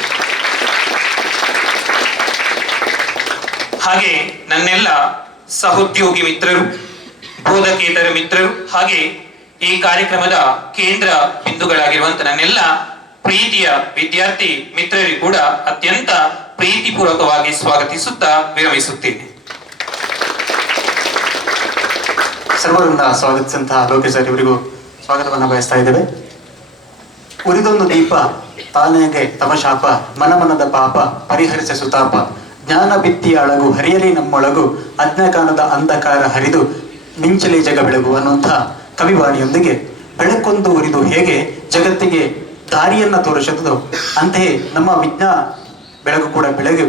ಹಾಗೆ ನನ್ನೆಲ್ಲ ಸಹೋದ್ಯೋಗಿ ಮಿತ್ರರು, ಬೋಧಕೇತರ ಮಿತ್ರರು, ಹಾಗೆ ಈ ಕಾರ್ಯಕ್ರಮದ ಕೇಂದ್ರ ಬಿಂದುಗಳಾಗಿರುವಂತ ನನ್ನೆಲ್ಲ ಪ್ರೀತಿಯ ವಿದ್ಯಾರ್ಥಿ ಮಿತ್ರರಿಗೂ ಕೂಡ ಅತ್ಯಂತ ಪ್ರೀತಿಪೂರ್ವಕವಾಗಿ ಸ್ವಾಗತಿಸುತ್ತಾ ವಿರಮಿಸುತ್ತೇನೆ. ಸರ್ವರನ್ನ ಸ್ವಾಗತಿಸಿದಂತಹ ಲೋಕೇಶ್ ಸರ್ ಇವರಿಗೂ ಸ್ವಾಗತವನ್ನ ಬಯಸ್ತಾ ಇದ್ದೇವೆ. ಉರಿದೊಂದು ದೀಪ ತಾನೇಗೆ ತಮಶಾಪ, ಮನಮನದ ಪಾಪ ಪರಿಹರಿಸ ಸುತಾಪ, ಜ್ಞಾನ ಬಿತ್ತಿಯ ಅಳಗು ಹರಿಯಲಿ ನಮ್ಮೊಳಗು, ಅಜ್ಞಾನದ ಅಂಧಕಾರ ಹರಿದು ಮಿಂಚಲಿ ಜಗ ಬೆಳಗು ಅನ್ನುವಂಥ ಕವಿವಾಣಿಯೊಂದಿಗೆ ಬೆಳಕೊಂದು ಉರಿದು ಹೇಗೆ ಜಗತ್ತಿಗೆ ದಾರಿಯನ್ನ ತೋರಿಸುತ್ತದೋ ಅಂತೆಯೇ ನಮ್ಮ ವಿಜ್ಞಾನ ಬೆಳಗು ಕೂಡ ಬೆಳಗು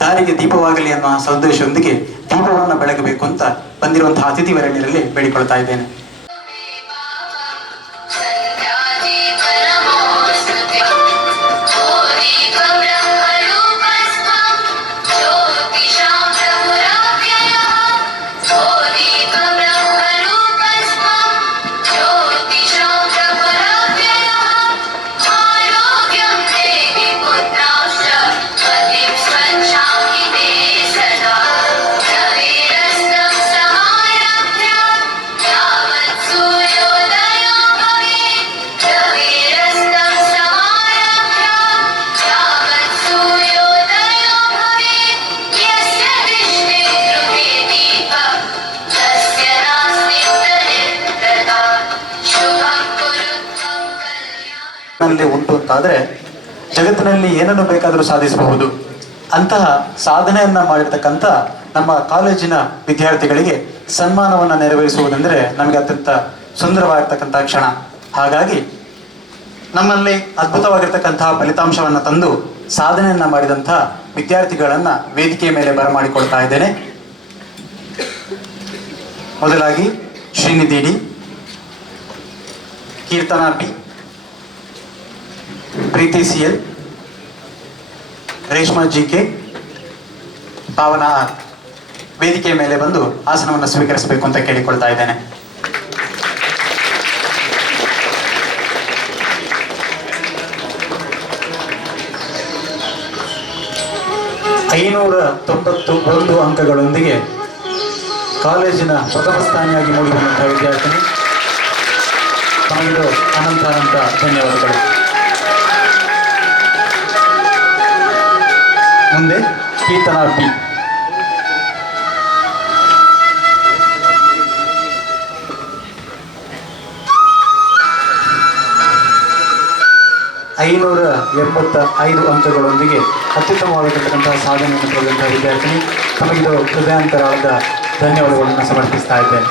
ದಾರಿಗೆ ದೀಪವಾಗಲಿ ಅನ್ನೋ ಸಂದೇಶದೊಂದಿಗೆ ದೀಪವನ್ನು ಬೆಳಗಬೇಕು ಅಂತ ಬಂದಿರುವಂತಹ ಅತಿಥಿ ವರಣ್ಯರಲ್ಲಿ ಬೇಡಿಕೊಳ್ತಾ ಇದ್ದೇನೆ. ಉಂಟು ಅಂತಾದ್ರೆ ಜಗತ್ತಿನಲ್ಲಿ ಏನನ್ನು ಬೇಕಾದರೂ ಸಾಧಿಸಬಹುದು. ಅಂತಹ ಸಾಧನೆಯನ್ನ ಮಾಡಿರ್ತಕ್ಕಂಥ ನಮ್ಮ ಕಾಲೇಜಿನ ವಿದ್ಯಾರ್ಥಿಗಳಿಗೆ ಸನ್ಮಾನವನ್ನ ನೆರವೇರಿಸುವುದೆಂದರೆ ನಮಗೆ ಅತ್ಯಂತ ಸುಂದರವಾಗಿರ್ತಕ್ಕಂತಹ ಕ್ಷಣ. ಹಾಗಾಗಿ ನಮ್ಮಲ್ಲಿ ಅದ್ಭುತವಾಗಿರ್ತಕ್ಕಂತಹ ಫಲಿತಾಂಶವನ್ನ ತಂದು ಸಾಧನೆಯನ್ನ ಮಾಡಿದಂತಹ ವಿದ್ಯಾರ್ಥಿಗಳನ್ನ ವೇದಿಕೆಯ ಮೇಲೆ ಬರಮಾಡಿಕೊಳ್ತಾ ಇದ್ದೇನೆ. ಮೊದಲಾಗಿ ಶ್ರೀನಿಧಿ ಡಿ, ಕೀರ್ತನಾ ಬಿ, ಪ್ರೀತಿ CL, ರೇಷ್ಮಾ GK, ಪಾವನಾ R ವೇದಿಕೆಯ ಮೇಲೆ ಬಂದು ಆಸನವನ್ನು ಸ್ವೀಕರಿಸಬೇಕು ಅಂತ ಕೇಳಿಕೊಳ್ತಾ ಇದ್ದೇನೆ. $591 ಅಂಕಗಳೊಂದಿಗೆ ಕಾಲೇಜಿನ ಪ್ರಥಮ ಸ್ಥಾನಿಯಾಗಿ ಮೂಡಿಬಂದಂತಹ ವಿದ್ಯಾರ್ಥಿನಿ, ತಮಗಿದು ಅನಂತ ಧನ್ಯವಾದಗಳು. ಮುಂದೆ ಕೀರ್ತನಾ ಬಿ, $585 ಅಂಕಗಳೊಂದಿಗೆ ಅತ್ಯುತ್ತಮವಾಗಿರ್ತಕ್ಕಂತಹ ಸಾಧನೆಯನ್ನು ತೋರಿದಂತಹ ವಿದ್ಯಾರ್ಥಿನಿ, ತಮಗಿದು ಹೃದಯಾಂತರಾದ ಧನ್ಯವಾದಗಳನ್ನು ಸಮರ್ಪಿಸ್ತಾ ಇದ್ದೇನೆ.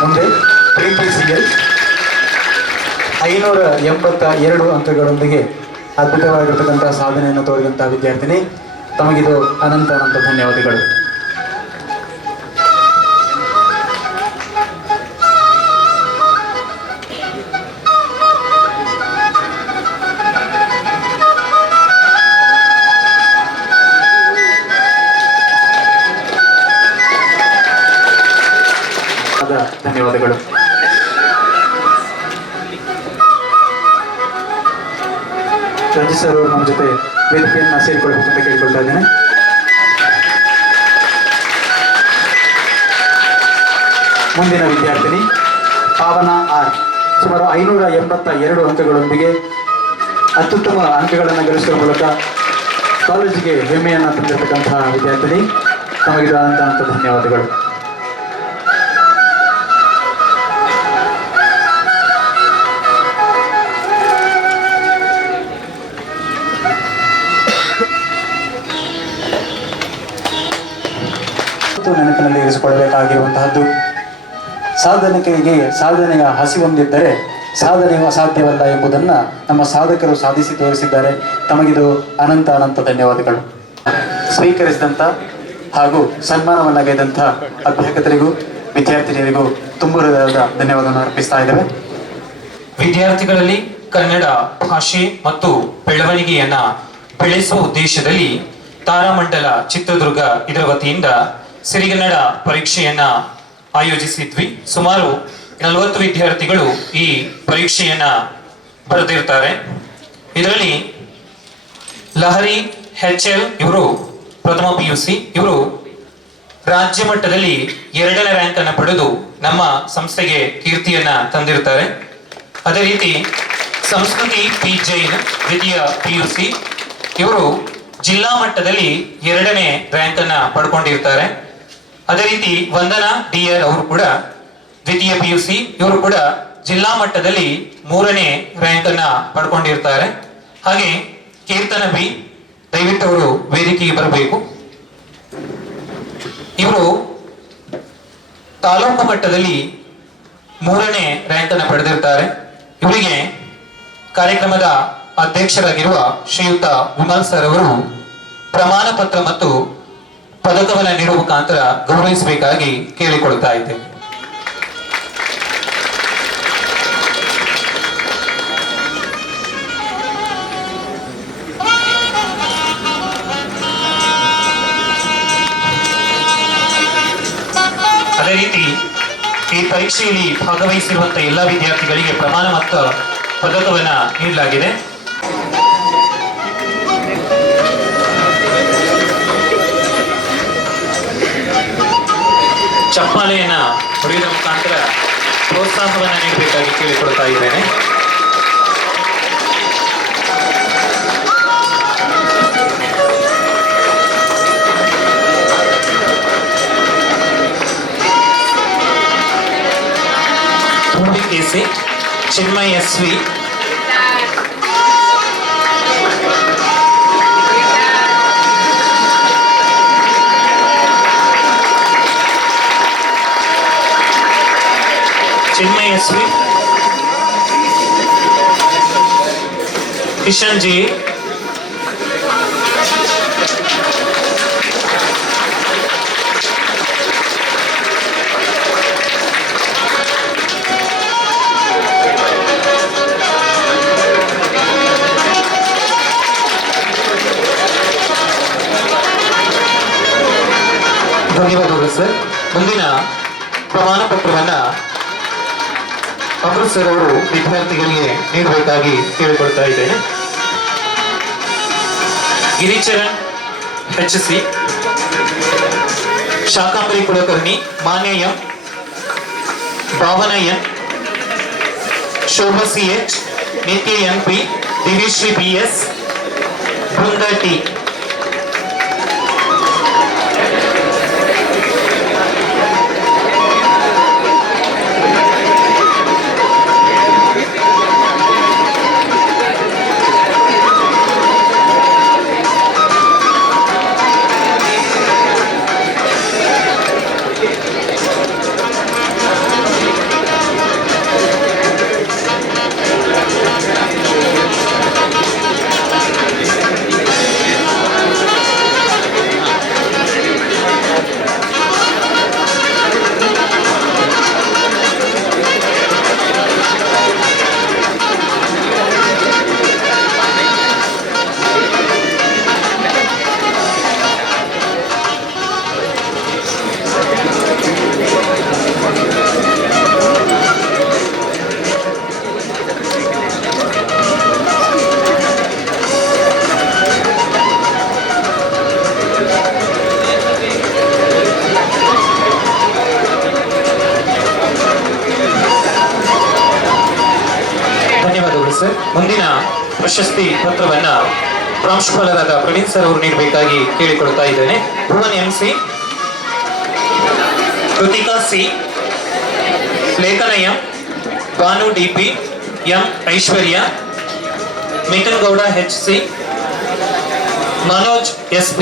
ಮುಂದೆ ಪ್ರೀತಿ CL 82 ಅಂಕಗಳೊಂದಿಗೆ ಅದ್ಭುತವಾಗಿರ್ತಕ್ಕಂಥ ಸಾಧನೆಯನ್ನು ತೋರಿದಂತಹ ವಿದ್ಯಾರ್ಥಿನಿ, ತಮಗಿದು ಅನಂತ ಅನಂತ ಧನ್ಯವಾದಗಳು. ಧನ್ಯವಾದಗಳು. ರಂಜಿತ್ ಸರ್ ಅವರು ನಮ್ಮ ಜೊತೆ ವೇದಿಕೆಯನ್ನು ಸೇರಿಕೊಳ್ಬೇಕಂತ ಕೇಳಿಕೊಳ್ತಾ ಇದ್ದೇನೆ. ಮುಂದಿನ ವಿದ್ಯಾರ್ಥಿನಿ ಪಾವನಾ ಆರ್, ಸುಮಾರು 582 ಅಂಕಗಳೊಂದಿಗೆ ಅತ್ಯುತ್ತಮ ಅಂಕಗಳನ್ನು ಗಳಿಸುವ ಮೂಲಕ ಕಾಲೇಜಿಗೆ ಹೆಮ್ಮೆಯನ್ನು ತಂದಿರತಕ್ಕಂತಹ ವಿದ್ಯಾರ್ಥಿನಿ, ತಮಗಿದ ಅನಂತ ಧನ್ಯವಾದಗಳು. ನೆನಪಿನಲ್ಲಿ ಇರಿಸಿಕೊಳ್ಳಬೇಕಾಗಿರುವಂತಹದ್ದು, ಸಾಧನೆಯ ಹಸಿವೊಂದಿದ್ದರೆ ಸಾಧನೆಯು ಅಸಾಧ್ಯವಲ್ಲ ಎಂಬುದನ್ನು ನಮ್ಮ ಸಾಧಕರು ಸಾಧಿಸಿ ತೋರಿಸಿದ್ದಾರೆ. ತಮಗಿದು ಅನಂತ ಅನಂತ ಧನ್ಯವಾದಗಳು. ಸ್ವೀಕರಿಸಿದಂಥ ಹಾಗೂ ಸನ್ಮಾನವನ್ನಾಗೈದಂಥ ಅಭ್ಯರ್ಥಿಗಳಿಗೂ ವಿದ್ಯಾರ್ಥಿನಿಯರಿಗೂ ತುಂಬ ಹೃದಯದ ಧನ್ಯವಾದವನ್ನು ಅರ್ಪಿಸ್ತಾ ಇದ್ದೇವೆ. ವಿದ್ಯಾರ್ಥಿಗಳಲ್ಲಿ ಕನ್ನಡ ಭಾಷೆ ಮತ್ತು ಬೆಳವಣಿಗೆಯನ್ನ ಬೆಳೆಸುವ ಉದ್ದೇಶದಲ್ಲಿ ತಾರಾಮಂಡಲ ಚಿತ್ರದುರ್ಗ ಇದರ ವತಿಯಿಂದ ಸಿರಿಗನ್ನಡ ಪರೀಕ್ಷೆಯನ್ನ ಆಯೋಜಿಸಿದ್ವಿ. ಸುಮಾರು 40 ವಿದ್ಯಾರ್ಥಿಗಳು ಈ ಪರೀಕ್ಷೆಯನ್ನ ಬರೆದಿರ್ತಾರೆ. ಇದರಲ್ಲಿ ಲಹರಿ HL ಇವರು ಪ್ರಥಮ PUC, ಇವರು ರಾಜ್ಯ ಮಟ್ಟದಲ್ಲಿ 2ನೇ ರ್ಯಾಂಕ್ ಅನ್ನು ಪಡೆದು ನಮ್ಮ ಸಂಸ್ಥೆಗೆ ಕೀರ್ತಿಯನ್ನ ತಂದಿರ್ತಾರೆ. ಅದೇ ರೀತಿ ಸಂಸ್ಕೃತಿ P ಜೈನ್ ದ್ವಿತೀಯ PUC, ಇವರು ಜಿಲ್ಲಾ ಮಟ್ಟದಲ್ಲಿ 2ನೇ ರ್ಯಾಂಕ್ ಅನ್ನ ಪಡ್ಕೊಂಡಿರ್ತಾರೆ. ಅದೇ ರೀತಿ ವಂದನಾ DR ಅವರು ಕೂಡ ದ್ವಿತೀಯ PUC, ಇವರು ಕೂಡ ಜಿಲ್ಲಾ ಮಟ್ಟದಲ್ಲಿ 3ನೇ ರ್ಯಾಂಕ್ ಅನ್ನ ಪಡ್ಕೊಂಡಿರ್ತಾರೆ. ಹಾಗೆ ಕೀರ್ತನ B, ದಯವಿಟ್ಟು ಅವರು ವೇದಿಕೆಗೆ ಬರಬೇಕು. ಇವರು ತಾಲೂಕು ಮಟ್ಟದಲ್ಲಿ 3ನೇ ರ್ಯಾಂಕ್ ಅನ್ನ ಪಡೆದಿರ್ತಾರೆ. ಇವರಿಗೆ ಕಾರ್ಯಕ್ರಮದ ಅಧ್ಯಕ್ಷರಾಗಿರುವ ಶ್ರೀಯುತ ವಿಮಲ್ ಸರ್ ಅವರು ಪ್ರಮಾಣ ಪತ್ರ ಮತ್ತು ಪದಕವನ್ನು ನೀಡುವ ಮುಖಾಂತರ ಗೌರವಿಸಬೇಕಾಗಿ ಕೇಳಿಕೊಳ್ತಾ ಇದ್ದೇವೆ. ಅದೇ ರೀತಿ ಈ ಪರೀಕ್ಷೆಯಲ್ಲಿ ಭಾಗವಹಿಸಿರುವಂತಹ ಎಲ್ಲ ವಿದ್ಯಾರ್ಥಿಗಳಿಗೆ ಪ್ರಮಾಣ ಮತ್ತು ಪದಕವನ್ನ ನೀಡಲಾಗಿದೆ. ಚಪ್ಪಾಳೆಯನ್ನ ಹೊಡೆಯುವ ಮುಖಾಂತರ ಪ್ರೋತ್ಸಾಹವನ್ನ ನೀಡಬೇಕಾಗಿ ಕೇಳಿಕೊಳ್ತಾ ಇದ್ದೇನೆ. KC ಚಿನ್ಮಯ SV, चिन्मय SV, किशन जी, ಧನ್ಯವಾದಗಳು ಸರ್. ಮುಂದಿನ ಪ್ರಮಾಣ ಪತ್ರವನ್ನ ಅಮೃತ್ ಸರ್ ಅವರು ವಿದ್ಯಾರ್ಥಿಗಳಿಗೆ ನೀಡಬೇಕಾಗಿ ಕೇಳಿಕೊಳ್ತಾ ಇದ್ದೇನೆ. ಗಿರಿಚರಣ್ HC, ಶಾಕಾಂಬರಿ ಕುಲಕರ್ಣಿ, ಮಾನ್ಯ ಎಂ, ಭಾವನ ಎನ್, ಶೋಭಾ CH, ನಿತ್ಯ NP, Divyashree BS, Brinda T. ಪ್ರಶಸ್ತಿ ಪತ್ರವನ್ನ ಪ್ರಾಂಶುಪಾಲರಾದ ಪ್ರವೀಣ್ ಸರ್ ಅವರು ನೀಡಬೇಕಾಗಿ ಕೇಳಿಕೊಳ್ತಾ ಇದ್ದೇನೆ. ಭುವನ್ MC, ಕೃತಿಕಾ C, ಲೇಖನ M, ಭಾನು DP, M ಐಶ್ವರ್ಯ, Mithun Gowda HC, Manoj SP.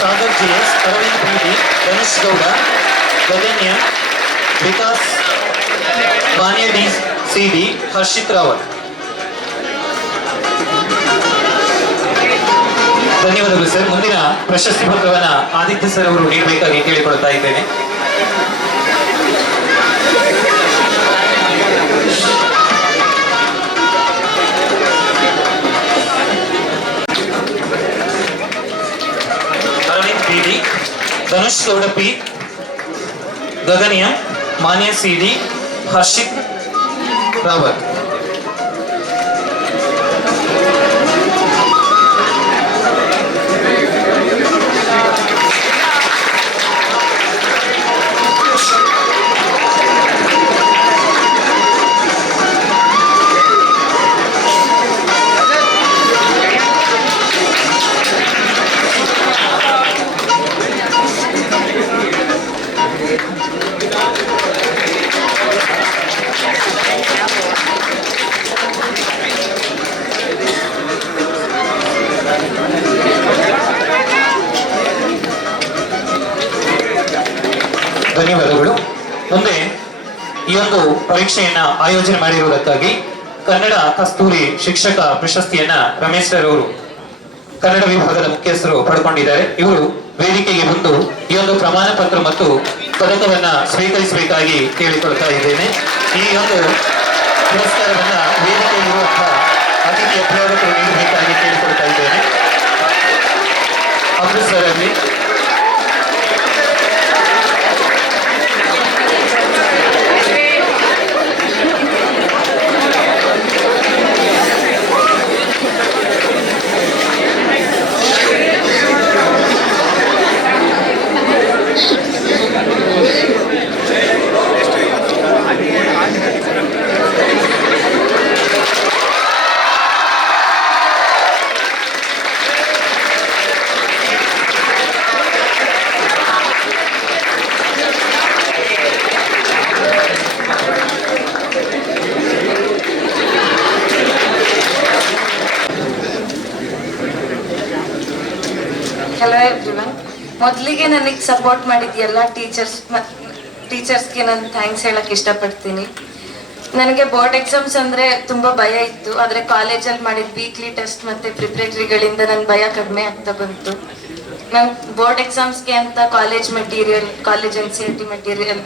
Sagar GS, Arvind BD, Ganesh Gowda, Gagan M, Vikas ಬಾನಿಯ CD, Harshit Rawat. ಧನ್ಯವಾದಗಳು ಸರ್. ಮುಂದಿನ ಪ್ರಶಸ್ತಿ ಪತ್ರವನ್ನ ಆದಿತ್ಯ ಸರ್ ಅವರು ನೀಡಬೇಕಾಗಿ ಕೇಳಿಕೊಳ್ತಾ ಇದ್ದೇನೆ. Arvind BD, Dhanush Gowda P, Gagan M, ಮಾನ್ಯ CD, ಹರ್ಷಿತ್ ರಾವತ್. ಧನ್ಯವಾದಗಳು. ಮುಂದೆ ಈ ಒಂದು ಪರೀಕ್ಷೆಯನ್ನ ಆಯೋಜನೆ ಮಾಡಿರುವುದಕ್ಕಾಗಿ ಕನ್ನಡ ಕಸ್ತೂರಿ ಶಿಕ್ಷಕ ಪ್ರಶಸ್ತಿಯನ್ನ ರಮೇಶ್ ಸರ್ ಅವರು ಕನ್ನಡ ವಿಭಾಗದ ಮುಖ್ಯಸ್ಥರು ಪಡ್ಕೊಂಡಿದ್ದಾರೆ. ಇವರು ವೇದಿಕೆಗೆ ಬಂದು ಈ ಒಂದು ಪ್ರಮಾಣ ಪತ್ರ ಮತ್ತು ಪದಕವನ್ನ ಸ್ವೀಕರಿಸಬೇಕಾಗಿ ಕೇಳಿಕೊಳ್ತಾ ಇದ್ದೇನೆ. ಈ ಒಂದು ಪುರಸ್ಕಾರವನ್ನ ವೇದಿಕೆಯಲ್ಲಿರುವಂತಹ ಅತಿಥಿ ಅಭಿಭಾವಕರು ನೀಡಬೇಕಾಗಿ ಕೇಳಿಕೊಳ್ತಾ ಇದ್ದೇನೆ. ಅಮೃತಸರಲ್ಲಿ ಹಲೋ ಎವ್ರಿವನ್. ಮೊದಲಿಗೆ ನನಗೆ ಸಪೋರ್ಟ್ ಮಾಡಿದ ಎಲ್ಲ ಟೀಚರ್ಸ್ಗೆ ನಾನು ಥ್ಯಾಂಕ್ಸ್ ಹೇಳಕ್ಕೆ ಇಷ್ಟಪಡ್ತೀನಿ. ನನಗೆ ಬೋರ್ಡ್ ಎಕ್ಸಾಮ್ಸ್ ಅಂದರೆ ತುಂಬ ಭಯ ಇತ್ತು. ಆದರೆ ಕಾಲೇಜಲ್ಲಿ ಮಾಡಿದ ವೀಕ್ಲಿ ಟೆಸ್ಟ್ ಮತ್ತು ಪ್ರಿಪ್ರೇಟರಿಗಳಿಂದ ನನ್ನ ಭಯ ಕಡಿಮೆ ಆಗ್ತಾ ಬಂತು. ನಾನು ಬೋರ್ಡ್ ಎಕ್ಸಾಮ್ಸ್ಗೆ ಅಂತ ಕಾಲೇಜ್ NCERT ಮೆಟೀರಿಯಲ್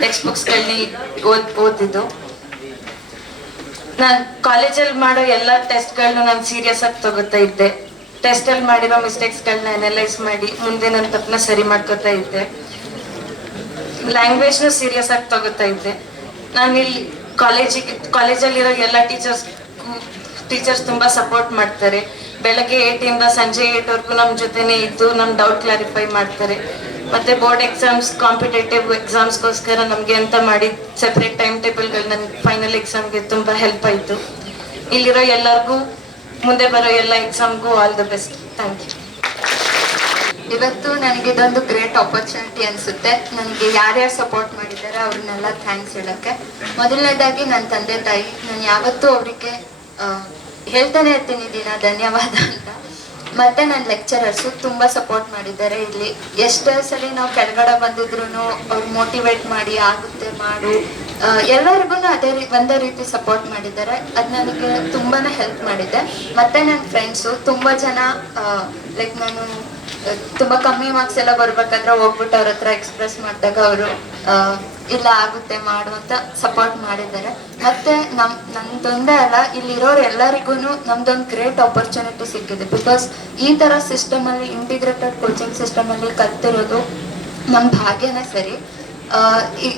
ಟೆಕ್ಸ್ಟ್ ಬುಕ್ಸ್ಗಳನ್ನ ಓದಿದ್ದು. ನಾನು ಕಾಲೇಜಲ್ಲಿ ಮಾಡೋ ಎಲ್ಲ ಟೆಸ್ಟ್ಗಳನ್ನೂ ನಾನು ಸೀರಿಯಸ್ ಆಗಿ ತಗೋತಾ ಇದ್ದೆ. ಟೆಸ್ಟಲ್ಲಿ ಮಾಡಿರೋ ಮಿಸ್ಟೇಕ್ಸ್ಗಳನ್ನ ಅನಲೈಸ್ ಮಾಡಿ ಮುಂದೆ ನನ್ನ ತಪ್ಪನ್ನ ಸರಿ ಮಾಡ್ಕೋತಾ ಇದ್ದೆ. ಲ್ಯಾಂಗ್ವೇಜ್ನ ಸೀರಿಯಸ್ ಆಗಿ ತಗೋತಾ ಇದ್ದೆ. ನಾನಿಲ್ಲಿ ಕಾಲೇಜಲ್ಲಿರೋ ಎಲ್ಲ ಟೀಚರ್ಸ್ ತುಂಬ ಸಪೋರ್ಟ್ ಮಾಡ್ತಾರೆ. ಬೆಳಗ್ಗೆ 8 ಸಂಜೆ 8ವರೆಗೂ ನಮ್ಮ ಜೊತೆನೇ ಇದ್ದು ನಮ್ಮ ಡೌಟ್ ಕ್ಲಾರಿಫೈ ಮಾಡ್ತಾರೆ. ಮತ್ತು ಬೋರ್ಡ್ ಎಕ್ಸಾಮ್ಸ್, ಕಾಂಪಿಟೇಟಿವ್ ಎಕ್ಸಾಮ್ಸ್ಗೋಸ್ಕರ ನಮಗೆ ಅಂತ ಮಾಡಿ ಸೆಪ್ರೇಟ್ ಟೈಮ್ ಟೇಬಲ್ಗಳು ನನ್ನ ಫೈನಲ್ ಎಕ್ಸಾಮ್ಗೆ ತುಂಬ ಹೆಲ್ಪ್ ಆಯಿತು. ಇಲ್ಲಿರೋ ಎಲ್ಲರಿಗೂ ಮುಂದೆ ಬರೋ ಎಲ್ಲ ಎಕ್ಸಾಮ್ಗೂ all the best. Thank you. ಇವತ್ತು ನನಗೆ ಇದೊಂದು ಗ್ರೇಟ್ ಆಪರ್ಚುನಿಟಿ ಅನಿಸುತ್ತೆ. ನನಗೆ ಯಾರ್ಯಾರು ಸಪೋರ್ಟ್ ಮಾಡಿದ್ದಾರೆ ಅವ್ರನ್ನೆಲ್ಲ ಥ್ಯಾಂಕ್ಸ್ ಹೇಳೋಕ್ಕೆ. ಮೊದಲನೇದಾಗಿ ನನ್ನ ತಂದೆ ತಾಯಿ, ನಾನು ಯಾವತ್ತೂ ಅವರಿಗೆ ಹೇಳ್ತಾನೆ ಇರ್ತೀನಿ ದಿನ ಧನ್ಯವಾದ ಅಂತ. ಮತ್ತು ನನ್ನ ಲೆಕ್ಚರರ್ಸು ತುಂಬ ಸಪೋರ್ಟ್ ಮಾಡಿದ್ದಾರೆ. ಇಲ್ಲಿ ಎಷ್ಟೇ ಸಲ ನಾವು ಕೆಳಗಡೆ ಬಂದಿದ್ರು ಅವ್ರು ಮೋಟಿವೇಟ್ ಮಾಡಿ ಆಗುತ್ತೆ ಮಾಡು, ಎಲ್ಲರಿಗೂ ಒಂದೇ ರೀತಿ ಸಪೋರ್ಟ್ ಮಾಡಿದ್ದಾರೆ. ಅದು ನನಗೆ ತುಂಬಾ ಹೆಲ್ಪ್ ಮಾಡಿದೆ. ಮತ್ತು ನನ್ನ ಫ್ರೆಂಡ್ಸು ತುಂಬ ಜನ ಲೈಕ್ ನಾನು ತುಂಬ ಕಮ್ಮಿ ಮಾರ್ಕ್ಸ್ ಎಲ್ಲ ಬರ್ಬೇಕಂದ್ರೆ ಹೋಗ್ಬಿಟ್ಟು ಅವ್ರ ಹತ್ರ ಎಕ್ಸ್ಪ್ರೆಸ್ ಮಾಡಿದಾಗ ಅವರು ಇಲ್ಲ ಆಗುತ್ತೆ ಮಾಡು ಅಂತ ಸಪೋರ್ಟ್ ಮಾಡಿದ್ದಾರೆ. ಮತ್ತು ನಂದೊಂದೇ ಅಲ್ಲ, ಇಲ್ಲಿರೋರು ಎಲ್ಲರಿಗೂ ನಮ್ದೊಂದು ಗ್ರೇಟ್ ಆಪರ್ಚುನಿಟಿ ಸಿಕ್ಕಿದೆ. ಬಿಕಾಸ್ ಈ ಥರ ಸಿಸ್ಟಮಲ್ಲಿ ಇಂಟಿಗ್ರೇಟೆಡ್ ಕೋಚಿಂಗ್ ಸಿಸ್ಟಮಲ್ಲಿ ಕಲ್ತಿರೋದು ನಮ್ಮ ಭಾಗ್ಯನೇ ಸರಿ.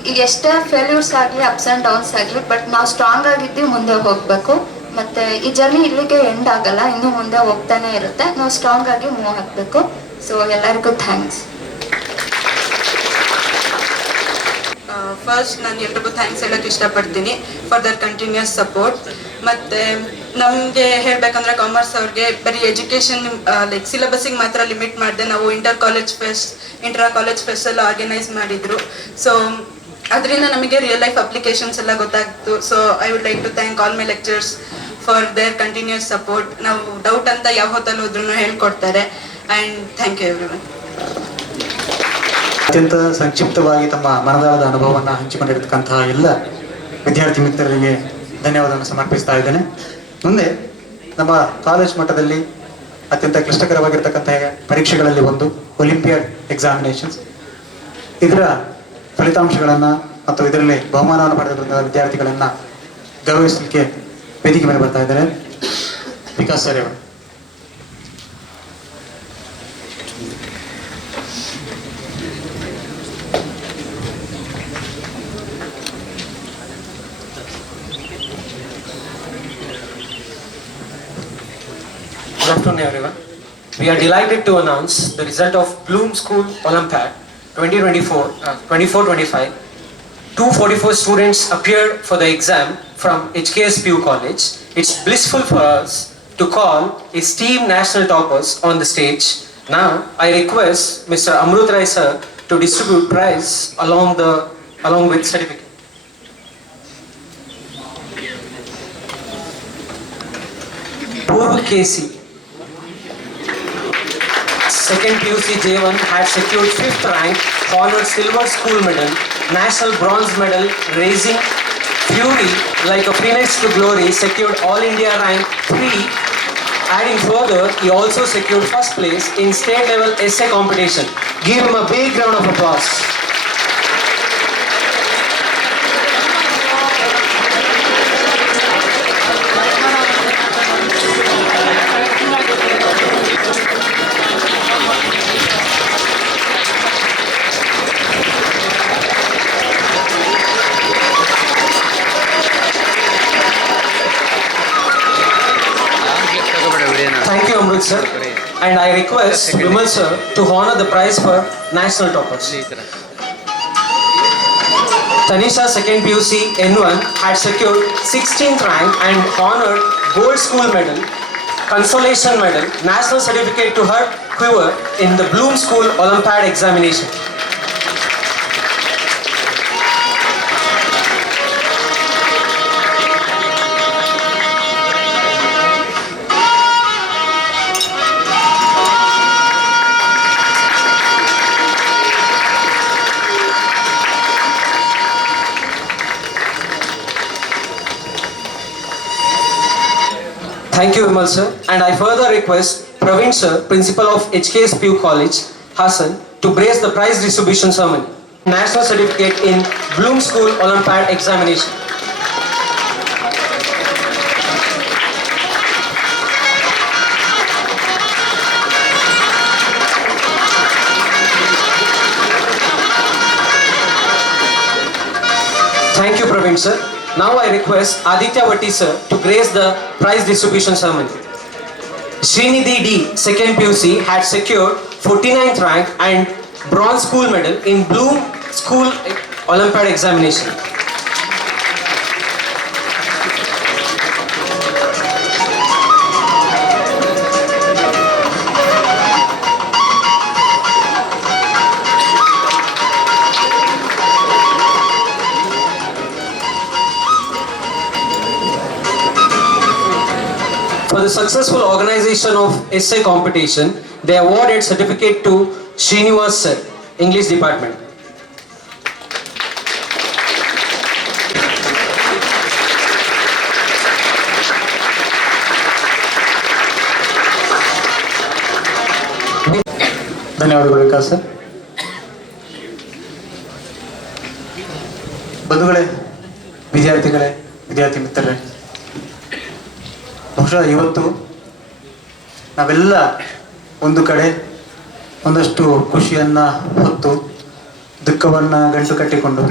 ಈಗ ಎಷ್ಟೇ ಫೇಲ್ಯೂರ್ಸ್ ಆಗಲಿ, ಅಪ್ಸ್ ಆ್ಯಂಡ್ ಡೌನ್ಸ್ ಆಗಲಿ, ಬಟ್ ನಾವು ಸ್ಟ್ರಾಂಗ್ ಆಗಿದ್ದು ಮುಂದೆ ಹೋಗಬೇಕು. ಮತ್ತು ಈ ಜರ್ನಿ ಇಲ್ಲಿಗೆ ಎಂಡ್ ಆಗಲ್ಲ, ಇನ್ನೂ ಮುಂದೆ ಹೋಗ್ತಾನೆ ಇರುತ್ತೆ. ನಾವು ಸ್ಟ್ರಾಂಗ್ ಆಗಿ ಮೂವ್ ಆಗಬೇಕು. ಸೊ ಎಲ್ಲರಿಗೂ ಥ್ಯಾಂಕ್ಸ್. ಫಸ್ಟ್ ನಾನು ಎಲ್ರಿಗೂ ಥ್ಯಾಂಕ್ಸ್ ಹೇಳೋಕ್ಕೆ ಇಷ್ಟಪಡ್ತೀನಿ ಫಾರ್ ದರ್ ಕಂಟಿನ್ಯೂಸ್ ಸಪೋರ್ಟ್. ಮತ್ತು ನಮಗೆ ಹೇಳಬೇಕಂದ್ರೆ ಕಾಮರ್ಸ್ ಅವ್ರಿಗೆ ಬರೀ ಎಜುಕೇಷನ್ ಲೈಕ್ ಸಿಲೆಬಸ್ಸಿಗೆ ಮಾತ್ರ ಲಿಮಿಟ್ ಮಾಡಿದೆ. ನಾವು ಇಂಟ್ರಾ ಕಾಲೇಜ್ ಫೆಸ್ಟ್ ಎಲ್ಲ ಆರ್ಗನೈಸ್ ಮಾಡಿದರು. ಸೊ ಅದರಿಂದ ನಮಗೆ ರಿಯಲ್ ಲೈಫ್ ಅಪ್ಲಿಕೇಶನ್ಸ್ ಎಲ್ಲ ಗೊತ್ತಾಗ್ತು. So I would like to thank all my lectures for their continuous support. ನಾವು ಡೌಟ್ ಅಂತ ಯಾವ ಹೊತ್ತಲ್ಲಿ ಹೋದ್ರೂ ಹೇಳ್ಕೊಡ್ತಾರೆ. And thank you everyone. ಅತ್ಯಂತ ಸಂಕ್ಷಿಪ್ತವಾಗಿ ತಮ್ಮ ಮನದಾಳದ ಅನುಭವವನ್ನು ಹಂಚಿಕೊಂಡಿರತಕ್ಕಂತಹ ಎಲ್ಲ ವಿದ್ಯಾರ್ಥಿ ಮಿತ್ರರಿಗೆ ಧನ್ಯವಾದವನ್ನು ಸಮರ್ಪಿಸ್ತಾ ಇದ್ದೇನೆ. ಮುಂದೆ ನಮ್ಮ ಕಾಲೇಜ್ ಮಟ್ಟದಲ್ಲಿ ಅತ್ಯಂತ ಕ್ಲಿಷ್ಟಕರವಾಗಿರ್ತಕ್ಕಂತಹ ಪರೀಕ್ಷೆಗಳಲ್ಲಿ ಒಂದು ಒಲಿಂಪಿಯಾಡ್ ಎಕ್ಸಾಮಿನೇಷನ್ಸ್. ಇದರ ಫಲಿತಾಂಶಗಳನ್ನು ಮತ್ತು ಇದರಲ್ಲಿ ಬಹುಮಾನವನ್ನು ಪಡೆದಿರುವಂತಹ ವಿದ್ಯಾರ್ಥಿಗಳನ್ನು ಗೌರವಿಸಲಿಕ್ಕೆ ವೇದಿಕೆ ಮೇಲೆ ಬರ್ತಾ ಇದ್ದಾರೆ. ವಿಕಾಸ್ ಸರ್ ಅವರು. Good afternoon everyone. We are delighted to announce the result of Bloom School Olympiad 2024-25. 244 students appeared for the exam from HKS PU College. It's blissful for us to call esteemed national toppers on the stage. Now I request Mr. Amrut Rai sir to distribute prize along with certificate. Purv KC, second PUC J1, had secured 5th rank, honored silver school medal, national bronze medal, raising fury like a phoenix to glory, secured all India rank 3. Adding further, he also secured first place in state level essay competition. Give him a big round of applause. Thank you Amrut sir, and I request Vimal sir to honor the prize for national toppers. Tanisha, second PUC N1, had secured 16th rank and honored gold school medal, consolation medal, national certificate to her quiver in the Bloom School Olympiad examination. Thank you Vimal sir, and I further request Praveen sir, principal of HKS PU College, Hassan, to brace the prize distribution ceremony. National certificate in Bloom School Olympiad examination. Thank you Praveen sir. Now I request Aditya Vatti sir to grace the prize distribution ceremony. Srinidhi D, second PUC, had secured 49th rank and bronze school medal in Bloom School Olympiad examination. For the the successful organization of essay competition, they awarded certificate to Srinivas sir, English department. ಧನ್ಯವಾದಗಳು ವಿಕಾಸ್ ಸರ್. ಬಂಧುಗಳೇ, ವಿದ್ಯಾರ್ಥಿಗಳೇ, ವಿದ್ಯಾರ್ಥಿ ಮಿತ್ರರೇ, ಬಹುಶಃ ಇವತ್ತು ನಾವೆಲ್ಲ ಒಂದು ಕಡೆ ಒಂದಷ್ಟು ಖುಷಿಯನ್ನು ಹೊತ್ತು ದುಃಖವನ್ನು ಗಂಟು ಕಟ್ಟಿಕೊಂಡು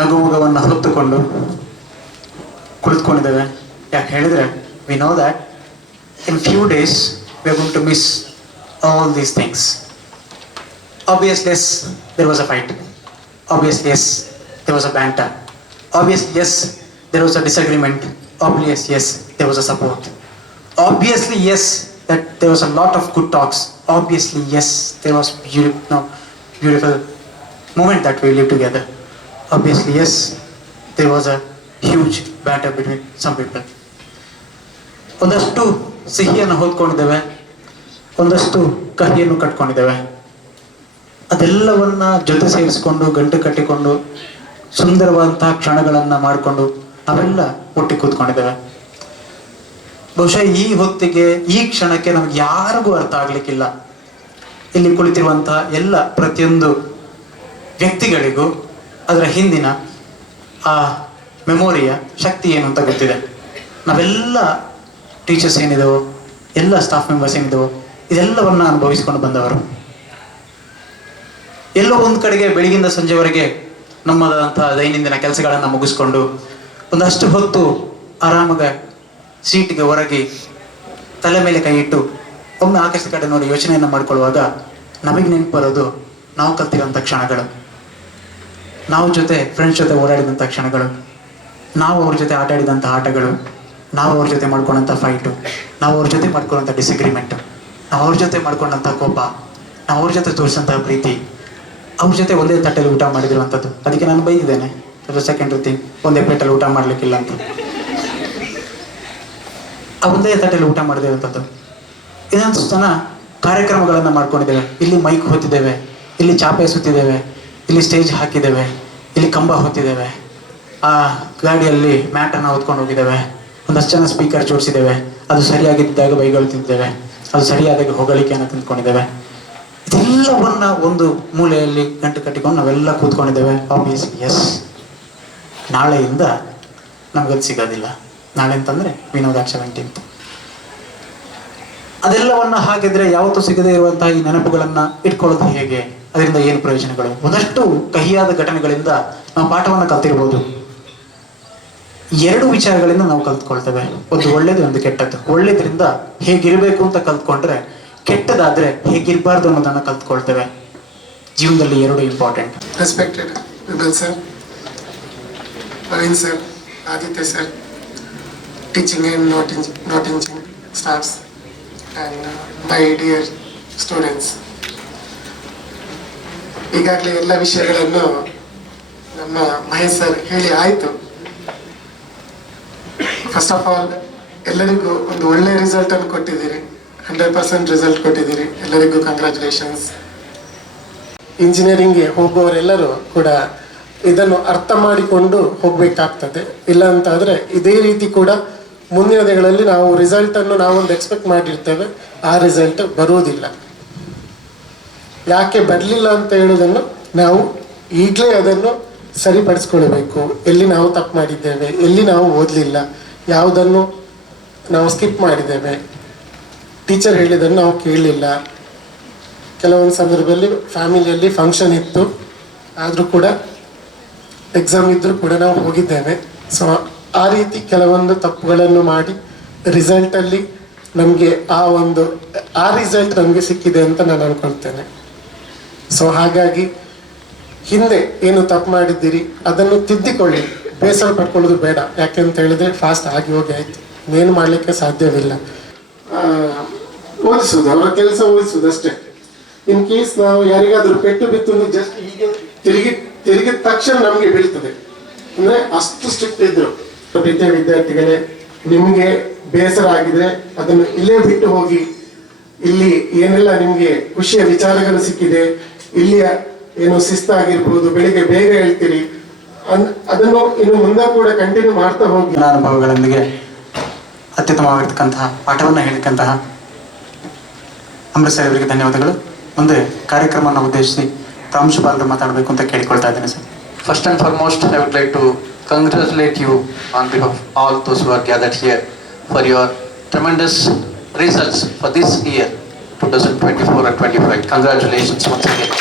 ನಗುಮುಗವನ್ನು ಹೊತ್ತುಕೊಂಡು ಕುಳಿತುಕೊಂಡಿದ್ದೇವೆ. ಯಾಕೆ ಹೇಳಿದರೆ V know that in few days we are going to miss all these things. Obviously yes, there was a fight. Obviously yes, there was a banter. Obviously yes, there was a disagreement. Obviously yes, there was a support. Obviously yes, that there was a lot of good talks. Obviously yes, there was beautiful moment that we lived together. Obviously yes, there was a huge banter between some people. ಒಂದಷ್ಟು ಸಿಹಿಯನ್ನು ಹೊತ್ಕೊಂಡಿದ್ದೇವೆ, ಒಂದಷ್ಟು ಕಹಿಯನ್ನು ಕಟ್ಕೊಂಡಿದ್ದೇವೆ. ಅದೆಲ್ಲವನ್ನ ಜೊತೆ ಸೇರಿಸ್ಕೊಂಡು ಗಂಟು ಕಟ್ಟಿಕೊಂಡು ಸುಂದರವಾದಂತಹ ಕ್ಷಣಗಳನ್ನು ಮಾಡಿಕೊಂಡು ನಾವೆಲ್ಲ ಒಟ್ಟಿಗೆ ಕೂತ್ಕೊಂಡಿದ್ದೇವೆ. ಬಹುಶಃ ಈ ಹೊತ್ತಿಗೆ ಈ ಕ್ಷಣಕ್ಕೆ ನಮ್ಗೆ ಯಾರಿಗೂ ಅರ್ಥ ಆಗ್ಲಿಕ್ಕಿಲ್ಲ. ಇಲ್ಲಿ ಕುಳಿತಿರುವಂತಹ ಎಲ್ಲ ಪ್ರತಿಯೊಂದು ವ್ಯಕ್ತಿಗಳಿಗೂ ಅದರ ಹಿಂದಿನ ಆ ಮೆಮೊರಿಯ ಶಕ್ತಿ ಏನು ಅಂತ ಗೊತ್ತಿದೆ. ನಾವೆಲ್ಲ ಟೀಚರ್ಸ್ ಏನಿದೆವೋ, ಎಲ್ಲ ಸ್ಟಾಫ್ ಮೆಂಬರ್ಸ್ ಏನಿದೆವೋ, ಇದೆಲ್ಲವನ್ನ ಅನುಭವಿಸ್ಕೊಂಡು ಬಂದವರು. ಎಲ್ಲೋ ಒಂದು ಕಡೆಗೆ ಬೆಳಗಿಂದ ಸಂಜೆವರೆಗೆ ನಮ್ಮದಾದಂತಹ ದೈನಂದಿನ ಕೆಲಸಗಳನ್ನು ಮುಗಿಸ್ಕೊಂಡು ಒಂದಷ್ಟು ಹೊತ್ತು ಆರಾಮಾಗ ಸೀಟಿಗೆ ಹೊರಗೆ ತಲೆ ಮೇಲೆ ಕೈ ಇಟ್ಟು ಒಮ್ಮೆ ಆಕಾಶದ ಕಡೆ ನೋಡಿ ಯೋಚನೆಯನ್ನು ಮಾಡ್ಕೊಳ್ಳುವಾಗ ನಮಗೆ ನೆನಪು ಬರೋದು ನಾವು ಕಲ್ತಿರೋಂಥ ಕ್ಷಣಗಳು, ನಾವು ಜೊತೆ ಫ್ರೆಂಡ್ಸ್ ಜೊತೆ ಓಡಾಡಿದಂಥ ಕ್ಷಣಗಳು, ನಾವು ಅವ್ರ ಜೊತೆ ಆಟ ಆಡಿದಂಥ ಆಟಗಳು, ನಾವು ಅವ್ರ ಜೊತೆ ಮಾಡ್ಕೊಂಡಂಥ ಫೈಟು, ನಾವು ಅವ್ರ ಜೊತೆ ಮಾಡ್ಕೊಂಡಂಥ ಡಿಸ್ಅಗ್ರಿಮೆಂಟು, ನಾವು ಅವ್ರ ಜೊತೆ ಮಾಡ್ಕೊಂಡಂಥ ಕೋಪ, ನಾವು ಅವ್ರ ಜೊತೆ ತೋರಿಸಂಥ ಪ್ರೀತಿ, ಅವ್ರ ಜೊತೆ ಒಂದೇ ತಟ್ಟೆಯಲ್ಲಿ ಊಟ ಮಾಡಿದಿರುವಂಥದ್ದು. ಅದಕ್ಕೆ ನಾನು ಬೈದಿದ್ದೇನೆ, ಅದು ಸೆಕೆಂಡ್ ಥಿಂಗ್, ಒಂದೇ ಪ್ಲೇಟಲ್ಲಿ ಊಟ ಮಾಡಲಿಕ್ಕಿಲ್ಲ ಅಂತ. ಆ ಒಂದೇ ತಟ್ಟೆಯಲ್ಲಿ ಊಟ ಮಾಡಿದಿರುವಂಥದ್ದು. ಇನ್ನೊಂದು ಜನ ಕಾರ್ಯಕ್ರಮಗಳನ್ನು ಮಾಡ್ಕೊಂಡಿದ್ದೇವೆ. ಇಲ್ಲಿ ಮೈಕ್ ಹೊತ್ತಿದ್ದೇವೆ, ಇಲ್ಲಿ ಚಾಪೆ ಸುತ್ತಿದ್ದೇವೆ, ಇಲ್ಲಿ ಸ್ಟೇಜ್ ಹಾಕಿದ್ದೇವೆ, ಇಲ್ಲಿ ಕಂಬ ಹೊತ್ತಿದ್ದೇವೆ, ಆ ಗಾಡಿಯಲ್ಲಿ ಮ್ಯಾಟನ್ನು ಹೊತ್ಕೊಂಡು ಹೋಗಿದ್ದೇವೆ, ಒಂದಷ್ಟು ಜನ ಸ್ಪೀಕರ್ ಜೋಡಿಸಿದ್ದೇವೆ, ಅದು ಸರಿಯಾಗಿದ್ದಾಗ ಬೈಗಳು ತಿಂತಿದ್ದೇವೆ, ಅದು ಸರಿಯಾದಾಗ ಹೊಗಳಿಕೆಯನ್ನು ತಿಂದ್ಕೊಂಡಿದ್ದೇವೆ. ಇದೆಲ್ಲವನ್ನ ಒಂದು ಮೂಲೆಯಲ್ಲಿ ಗಂಟು ಕಟ್ಟಿಕೊಂಡು ನಾವೆಲ್ಲ ಕೂತ್ಕೊಂಡಿದ್ದೇವೆ. ಆಬ್ವಿಯಸ್ಲಿ ಎಸ್, ನಾಳೆಯಿಂದ ನಮಗದು ಸಿಗೋದಿಲ್ಲ. ನಾಳೆ ಅಂತಂದರೆ ವಿನೋದಾಕ್ಷ ಗಂಟೆ ಅಂತ. ಅದೆಲ್ಲವನ್ನ ಹಾಗಿದ್ರೆ ಯಾವತ್ತೂ ಸಿಗದೇ ಇರುವಂತಹ ಈ ನೆನಪುಗಳನ್ನು ಇಟ್ಕೊಳ್ಳೋದು ಹೇಗೆ? ಅದರಿಂದ ಏನು ಪ್ರಯೋಜನಗಳು? ಒಂದಷ್ಟು ಕಹಿಯಾದ ಘಟನೆಗಳಿಂದ ನಾವು ಪಾಠವನ್ನು ಕಲ್ತಿರ್ಬೋದು. ಎರಡು ವಿಚಾರಗಳಿಂದ ನಾವು ಕಲ್ತ್ಕೊಳ್ತೇವೆ, ಒಂದು ಒಳ್ಳೇದು, ಒಂದು ಕೆಟ್ಟದ್ದು. ಒಳ್ಳೇದ್ರಿಂದ ಹೇಗಿರಬೇಕು ಅಂತ ಕಲ್ತ್ಕೊಂಡ್ರೆ, ಕೆಟ್ಟದಾದ್ರೆ ಹೇಗಿರಬಾರ್ದು ಅನ್ನೋದನ್ನ ಕಲ್ತ್ಕೊಳ್ತೇವೆ. ಜೀವನದಲ್ಲಿ ಎರಡು important. Respected Vibal sir, Praveen sir, Aditya sir, teaching and not teaching staffs, and my dear students. ಈಗಾಗಲೇ ಎಲ್ಲ ವಿಷಯಗಳನ್ನು ನಮ್ಮ ಮಹೇಶ್ ಸರ್ ಹೇಳಿ ಆಯಿತು. ಫಸ್ಟ್ ಆಫ್ ಆಲ್ ಎಲ್ಲರಿಗೂ ಒಂದು ಒಳ್ಳೆಯ ರಿಸಲ್ಟನ್ನು ಕೊಟ್ಟಿದ್ದೀರಿ, 100% ರಿಸಲ್ಟ್ ಕೊಟ್ಟಿದ್ದೀರಿ. ಎಲ್ಲರಿಗೂ ಕಂಗ್ರ್ಯಾಚುಲೇಷನ್ಸ್. ಇಂಜಿನಿಯರಿಂಗ್ಗೆ ಹೋಗುವವರೆಲ್ಲರೂ ಕೂಡ ಇದನ್ನು ಅರ್ಥ ಮಾಡಿಕೊಂಡು ಹೋಗಬೇಕಾಗ್ತದೆ. ಇಲ್ಲ ಅಂತಾದರೆ ಇದೇ ರೀತಿ ಕೂಡ ಮುಂದಿನ ದಿನಗಳಲ್ಲಿ ನಾವು ರಿಸಲ್ಟನ್ನು ನಾವೊಂದು ಎಕ್ಸ್ಪೆಕ್ಟ್ ಮಾಡಿರ್ತೇವೆ, ಆ ರಿಸಲ್ಟ್ ಬರುವುದಿಲ್ಲ. ಯಾಕೆ ಬರಲಿಲ್ಲ ಅಂತ ಹೇಳೋದನ್ನು ನಾವು ಈಗಲೇ ಅದನ್ನು ಸರಿಪಡಿಸ್ಕೊಳ್ಬೇಕು. ಎಲ್ಲಿ ನಾವು ತಪ್ಪು ಮಾಡಿದ್ದೇವೆ, ಎಲ್ಲಿ ನಾವು ಓದಲಿಲ್ಲ, ಯಾವುದನ್ನು ನಾವು ಸ್ಕಿಪ್ ಮಾಡಿದ್ದೇವೆ, ಟೀಚರ್ ಹೇಳಿದ್ದನ್ನು ನಾವು ಕೇಳಲಿಲ್ಲ. ಕೆಲವೊಂದು ಸಂದರ್ಭದಲ್ಲಿ ಫ್ಯಾಮಿಲಿಯಲ್ಲಿ ಫಂಕ್ಷನ್ ಇತ್ತು, ಆದರೂ ಕೂಡ ಎಕ್ಸಾಮ್ ಇದ್ದರೂ ಕೂಡ ನಾವು ಹೋಗಿದ್ದೇವೆ. ಸೊ ಆ ರೀತಿ ಕೆಲವೊಂದು ತಪ್ಪುಗಳನ್ನು ಮಾಡಿ ರಿಸಲ್ಟಲ್ಲಿ ನಮಗೆ ಆ ರಿಸಲ್ಟ್ ನಮಗೆ ಸಿಕ್ಕಿದೆ ಅಂತ ನಾನು ಅನ್ಕೊಳ್ತೇನೆ. ಸೊ ಹಾಗಾಗಿ ಹಿಂದೆ ಏನು ತಪ್ಪು ಮಾಡಿದ್ದೀರಿ ಅದನ್ನು ತಿದ್ದಿಕೊಳ್ಳಿ, ಬೇಸರ ಪಡ್ಕೊಳ್ಳೋದು ಬೇಡ. ಯಾಕೆಂತ ಹೇಳಿದ್ರೆ ಫಾಸ್ಟ್ ಆಗಿ ಹೋಗಿ ಆಯ್ತು, ಏನು ಮಾಡಲಿಕ್ಕೆ ಸಾಧ್ಯವಿಲ್ಲ. ಓದಿಸೋದು, ಅವರ ಕೆಲಸ ಓದಿಸೋದು ಅಷ್ಟೇ. ಇನ್ ಕೇಸ್ ನಾವು ಯಾರಿಗಾದ್ರೂ ಪೆಟ್ಟು ಬಿತ್ತು ಜಸ್ಟ್ ಹೀಗೆ ತಿರುಗಿದ ತಕ್ಷಣ ನಮಗೆ ಬೀಳ್ತದೆ. ಅಂದ್ರೆ ಅಷ್ಟು ಸ್ಟ್ರಿಕ್ಟ್ ಇದ್ರು. ವಿದ್ಯಾರ್ಥಿಗಳೇ, ನಿಮಗೆ ಬೇಸರ ಆಗಿದೆ ಅದನ್ನು ಇಲ್ಲೇ ಬಿಟ್ಟು ಹೋಗಿ ಇಲ್ಲಿ ಏನೆಲ್ಲ ನಿಮಗೆ ಖುಷಿಯ ವಿಚಾರಗಳು ಸಿಕ್ಕಿದೆ, ಇಲ್ಲಿಯ ಏನು ಶಿಸ್ತಾಗಿರ್ಬೋದು, ಬೆಳಿಗ್ಗೆ ಬೇಗ ಹೇಳ್ತೀರಿ, ಅದನ್ನು ಇನ್ನು ಮುಂದೆ ಕೂಡ ಕಂಟಿನ್ಯೂ ಮಾಡ್ತಾ ಹೋಗಿ. ಅನುಭವಗಳೊಂದಿಗೆ ಅತ್ಯುತ್ತಮವಾಗಿರ್ತಕ್ಕಂತಹ ಪಾಠವನ್ನು ಹೇಳಿದಂತಹ ಅಮೃತ್ ಸರ್ ಅವರಿಗೆ ಧನ್ಯವಾದಗಳು. ಮುಂದೆ ಕಾರ್ಯಕ್ರಮವನ್ನು ಉದ್ದೇಶಿಸಿ ಪ್ರಾಂಶುಪಾಲರು ಮಾತಾಡಬೇಕು ಅಂತ ಕೇಳಿಕೊಳ್ತಾ ಇದ್ದೇನೆ sir. First and foremost, I would like to congratulate you on behalf of all those who are gathered here for your tremendous results for this year 2024 and 25. Congratulations once again.